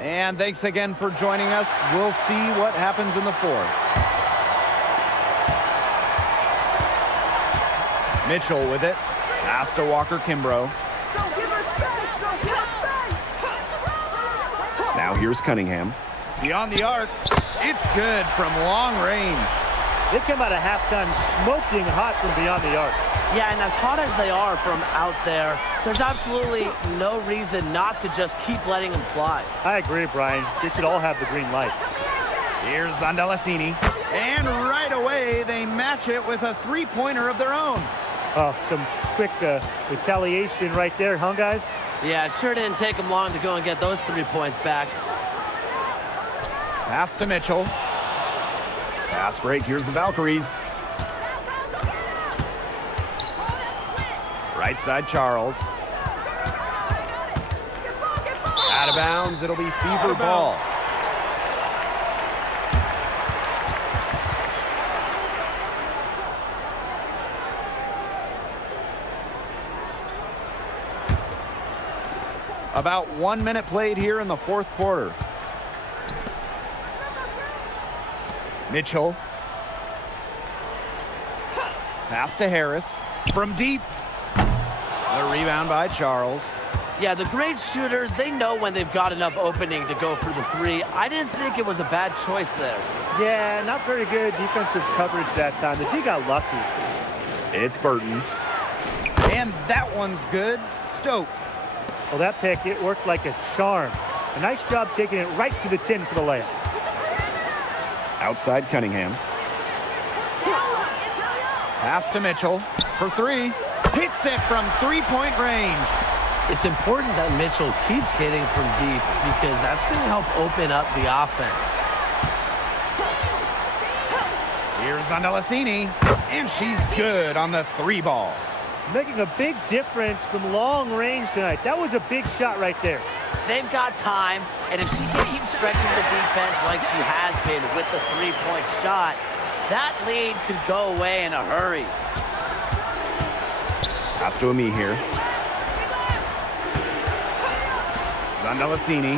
And thanks again for joining us. We'll see what happens in the 4th. Mitchell with it. Pass to Walker Kimbrough. Don't give her space! Don't give her space! Now here's Cunningham. Beyond the arc. It's good from long range. They come out of halftime smoking hot from beyond the arc. Yeah, and as hot as they are from out there, there's absolutely no reason not to just keep letting them fly. I agree, Brian. They should all have the green light. Here's Zandalasini. And right away, they match it with a 3-pointer of their own. Oh, some quick retaliation right there, huh, guys? Yeah, it sure didn't take them long to go and get those 3 points back. Pass to Mitchell. Fast break. Here's the Valkyries. Right side, Charles. Out of bounds. It'll be Fever ball. About 1 minute played here in the 4th quarter. Mitchell. Pass to Harris. From deep. The rebound by Charles. Yeah, the great shooters, they know when they've got enough opening to go for the 3. I didn't think it was a bad choice there. Yeah, not very good defensive coverage that time. The T got lucky. It's Burton. And that one's good. Stokes. Well, that pick, it worked like a charm. A nice job taking it right to the tin for the layup. Outside Cunningham. Pass to Mitchell for 3. Hits it from 3-point range. It's important that Mitchell keeps hitting from deep because that's going to help open up the offense. Here's Zandalasini, and she's good on the 3 ball. Making a big difference from long range tonight. That was a big shot right there. They've got time, and if she can keep stretching the defense like she has been with the 3-point shot, that lead could go away in a hurry. Pass to ME here. Zandalasini.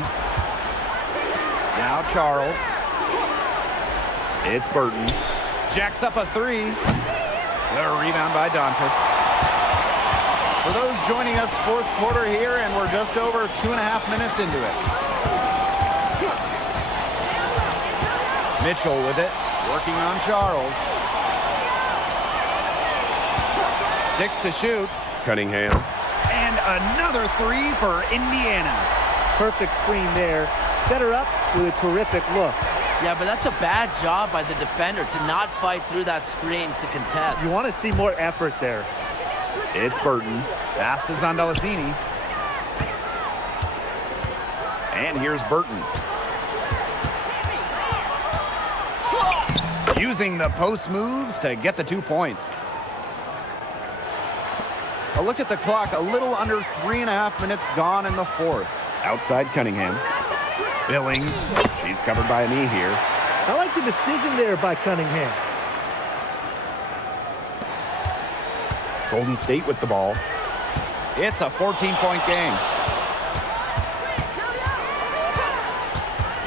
Now Charles. It's Burton. Jacks up a three. The rebound by Dantas. For those joining us, fourth quarter here, and we're just over 2.5 minutes into it. Mitchell with it, working on Charles. 6 to shoot. Cunningham. And another three for Indiana. Perfect screen there. Set her up with a terrific look. Yeah, but that's a bad job by the defender to not fight through that screen to contest. You want to see more effort there. It's Burton. Pass to Zandalasini. And here's Burton. Using the post moves to get the 2 points. A look at the clock, a little under 3.5 minutes gone in the fourth. Outside Cunningham. Billings, she's covered by a knee here. I like the decision there by Cunningham. Golden State with the ball. It's a 14-point game.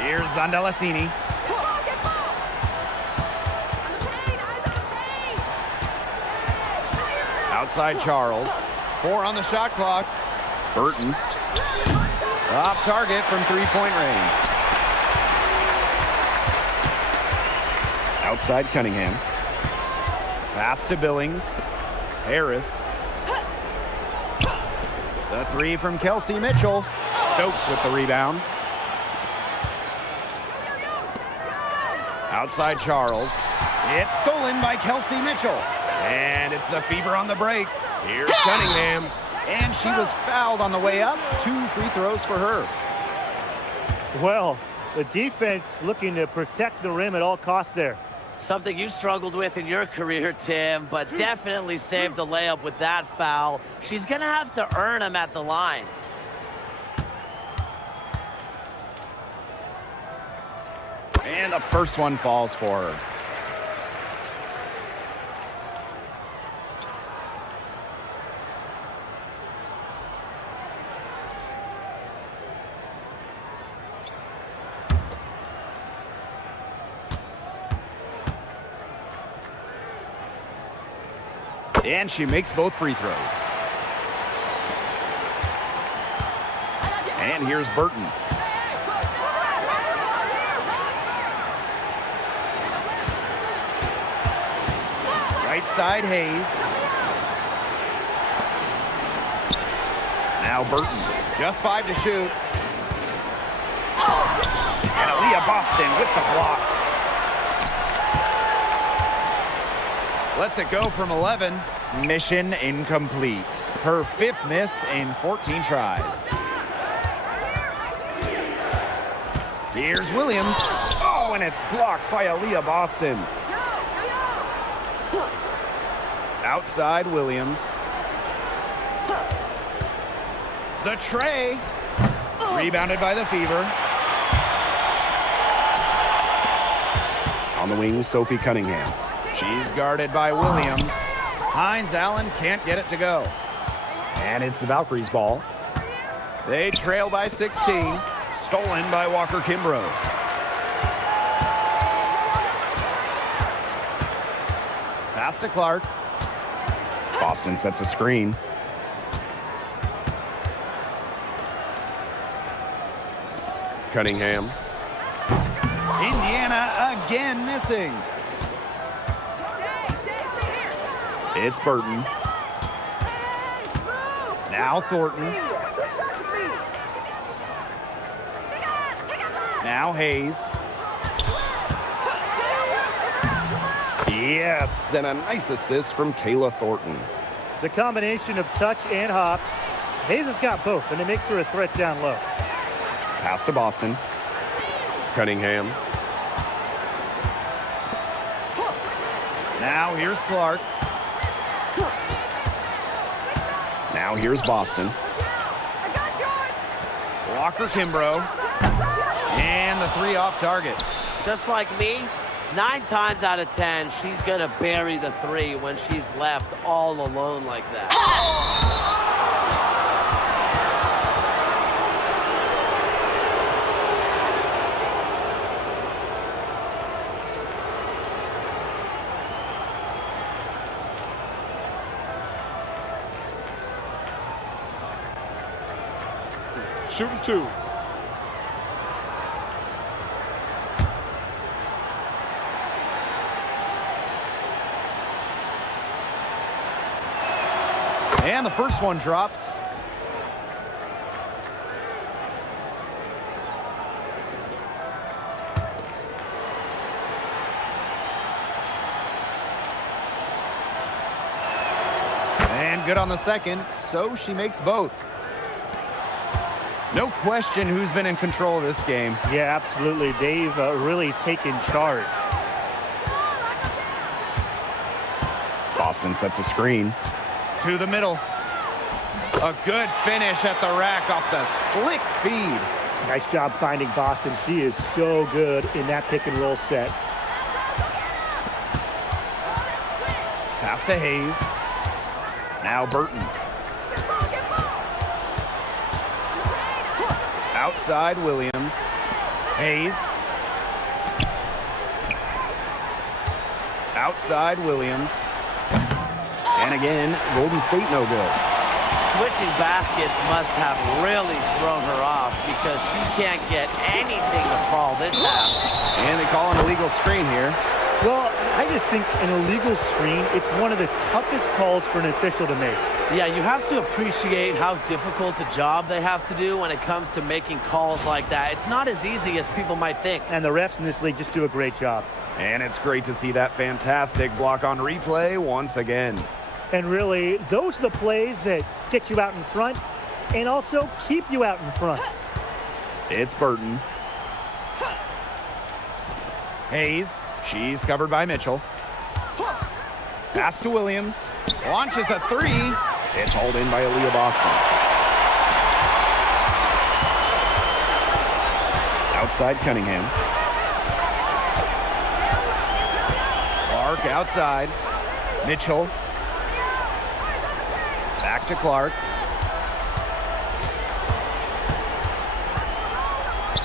Here's Zandalasini. Outside Charles. 4 on the shot clock. Burton. Off target from 3-point range. Outside Cunningham. Pass to Billings. Harris. The 3 from Kelsey Mitchell. Stokes with the rebound. Outside Charles. It's stolen by Kelsey Mitchell. And it's the Fever on the break. Here's Cunningham. And she was fouled on the way up. 2 free throws for her. Well, the defense looking to protect the rim at all costs there. Something you struggled with in your career, Tim, but definitely saved the layup with that foul. She's going to have to earn him at the line. And the first one falls for her. And she makes both free throws. And here's Burton. Right side, Hayes. Now Burton. Just 5 to shoot. And Aaliyah Boston with the block. Lets it go from 11. Mission incomplete. Her 5th miss in 14 tries. Here's Williams. Oh, and it's blocked by Aaliyah Boston. Outside Williams. The tray. Rebounded by the Fever. On the wing, Sophie Cunningham. She's guarded by Williams. Hines Allen can't get it to go. And it's the Valkyries' ball. They trail by 16. Stolen by Walker Kimbrough. Pass to Clark. Boston sets a screen. Cunningham. Indiana again missing. It's Burton. Now Thornton. Now Hayes. Yes, and a nice assist from Kayla Thornton. The combination of touch and hops. Hayes has got both, and it makes her a threat down low. Pass to Boston. Cunningham. Now here's Clark. Now here's Boston. Walker Kimbrough. And the 3 off target. Just like me, 9 times out of 10, she's going to bury the 3 when she's left all alone like that. Shooting 2. And the first one drops. And good on the second, so she makes both. No question who's been in control of this game. Yeah, absolutely. They've really taken charge. Boston sets a screen. To the middle. A good finish at the rack off the slick feed. Nice job finding Boston. She is so good in that pick and roll set. Pass to Hayes. Now Burton. Outside Williams. Hayes. Outside Williams. And again, Golden State no good. Switching baskets must have really thrown her off because she can't get anything to fall this half. And they call an illegal screen here. Well, I just think an illegal screen, it's one of the toughest calls for an official to make. Yeah, you have to appreciate how difficult a job they have to do when it comes to making calls like that. It's not as easy as people might think. And the refs in this league just do a great job. And it's great to see that fantastic block on replay once again. And really, those are the plays that get you out in front and also keep you out in front. It's Burton. Hayes. She's covered by Mitchell. Pass to Williams. Launches a three. It's hauled in by Aaliyah Boston. Outside Cunningham. Clark outside. Mitchell. Back to Clark.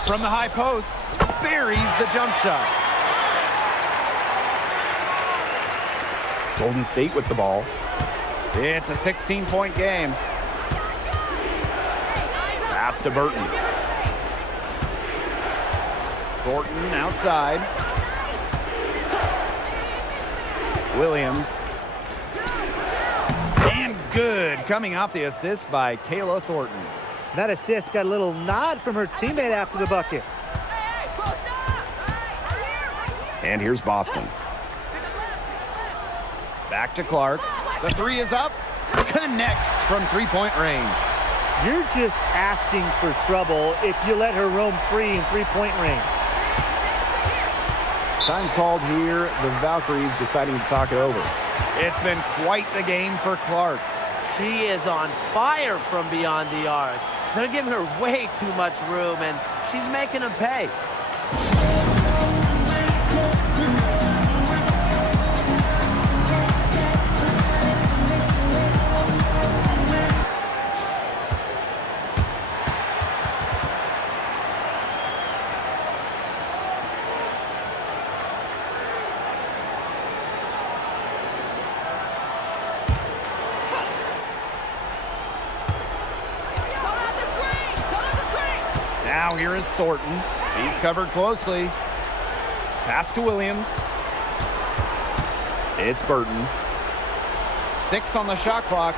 From the high post. Buries the jump shot. Golden State with the ball. It's a 16-point game. Pass to Burton. Thornton outside. Williams. And good. Coming off the assist by Kayla Thornton. That assist got a little nod from her teammate after the bucket. And here's Boston. Back to Clark. The three is up. Connects from three-point range. You're just asking for trouble if you let her roam free in three-point range. Time called here. The Valkyries deciding to talk it over. It's been quite the game for Clark. She is on fire from beyond the arc. They're giving her way too much room, and she's making them pay. Now here is Thornton. He's covered closely. Pass to Williams. It's Burton. 6 on the shot clock.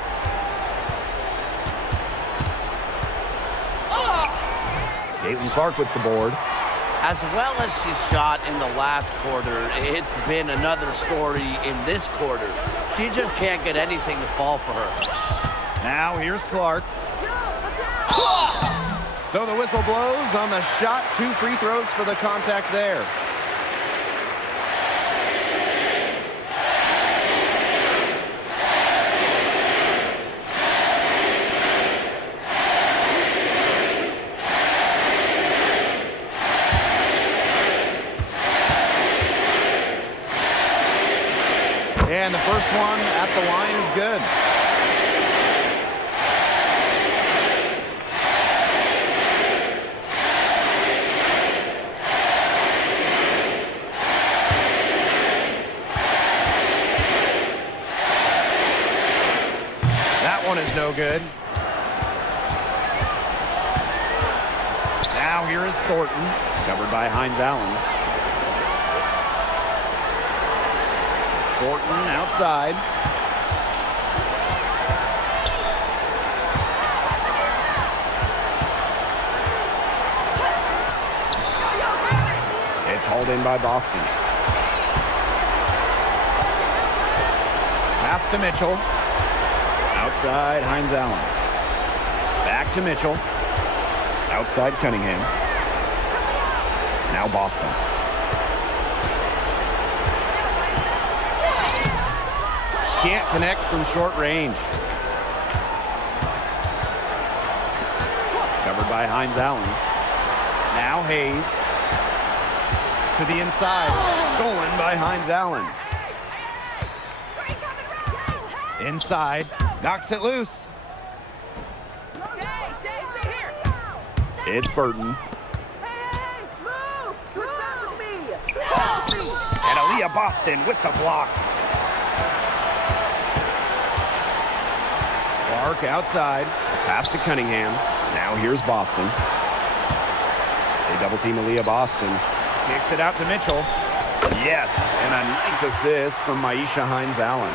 Caitlin Clark with the board. As well as she shot in the last quarter, it's been another story in this quarter. She just can't get anything to fall for her. Now here's Clark. So the whistle blows on the shot. 2 free throws for the contact there. And the first one at the line is good. That one is no good. Now here is Thornton, covered by Hines Allen. Thornton outside. It's hauled in by Boston. Pass to Mitchell. Outside, Hines Allen. Back to Mitchell. Outside, Cunningham. Now Boston. Can't connect from short range. Covered by Hines Allen. Now Hayes. To the inside. Stolen by Hines Allen. Inside. Knocks it loose. It's Burton. And Aaliyah Boston with the block. Clark outside. Pass to Cunningham. Now here's Boston. They double team Aaliyah Boston. Kicks it out to Mitchell. Yes, and a nice assist from Maisha Hines Allen.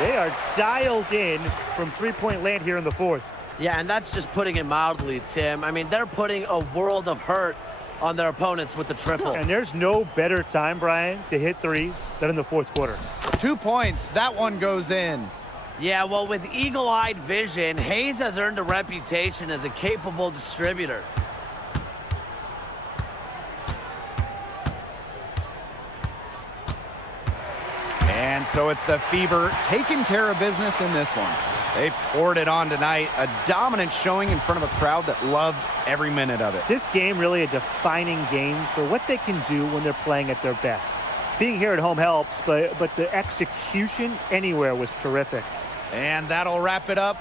They are dialed in from three-point land here in the fourth. Yeah, and that's just putting it mildly, Tim. I mean, they're putting a world of hurt on their opponents with the triple. And there's no better time, Brian, to hit threes than in the fourth quarter. 2 points. That one goes in. Yeah, well, with eagle-eyed vision, Hayes has earned a reputation as a capable distributor. And so it's the Fever taking care of business in this one. They poured it on tonight. A dominant showing in front of a crowd that loved every minute of it. This game really a defining game for what they can do when they're playing at their best. Being here at home helps, but the execution anywhere was terrific. And that'll wrap it up.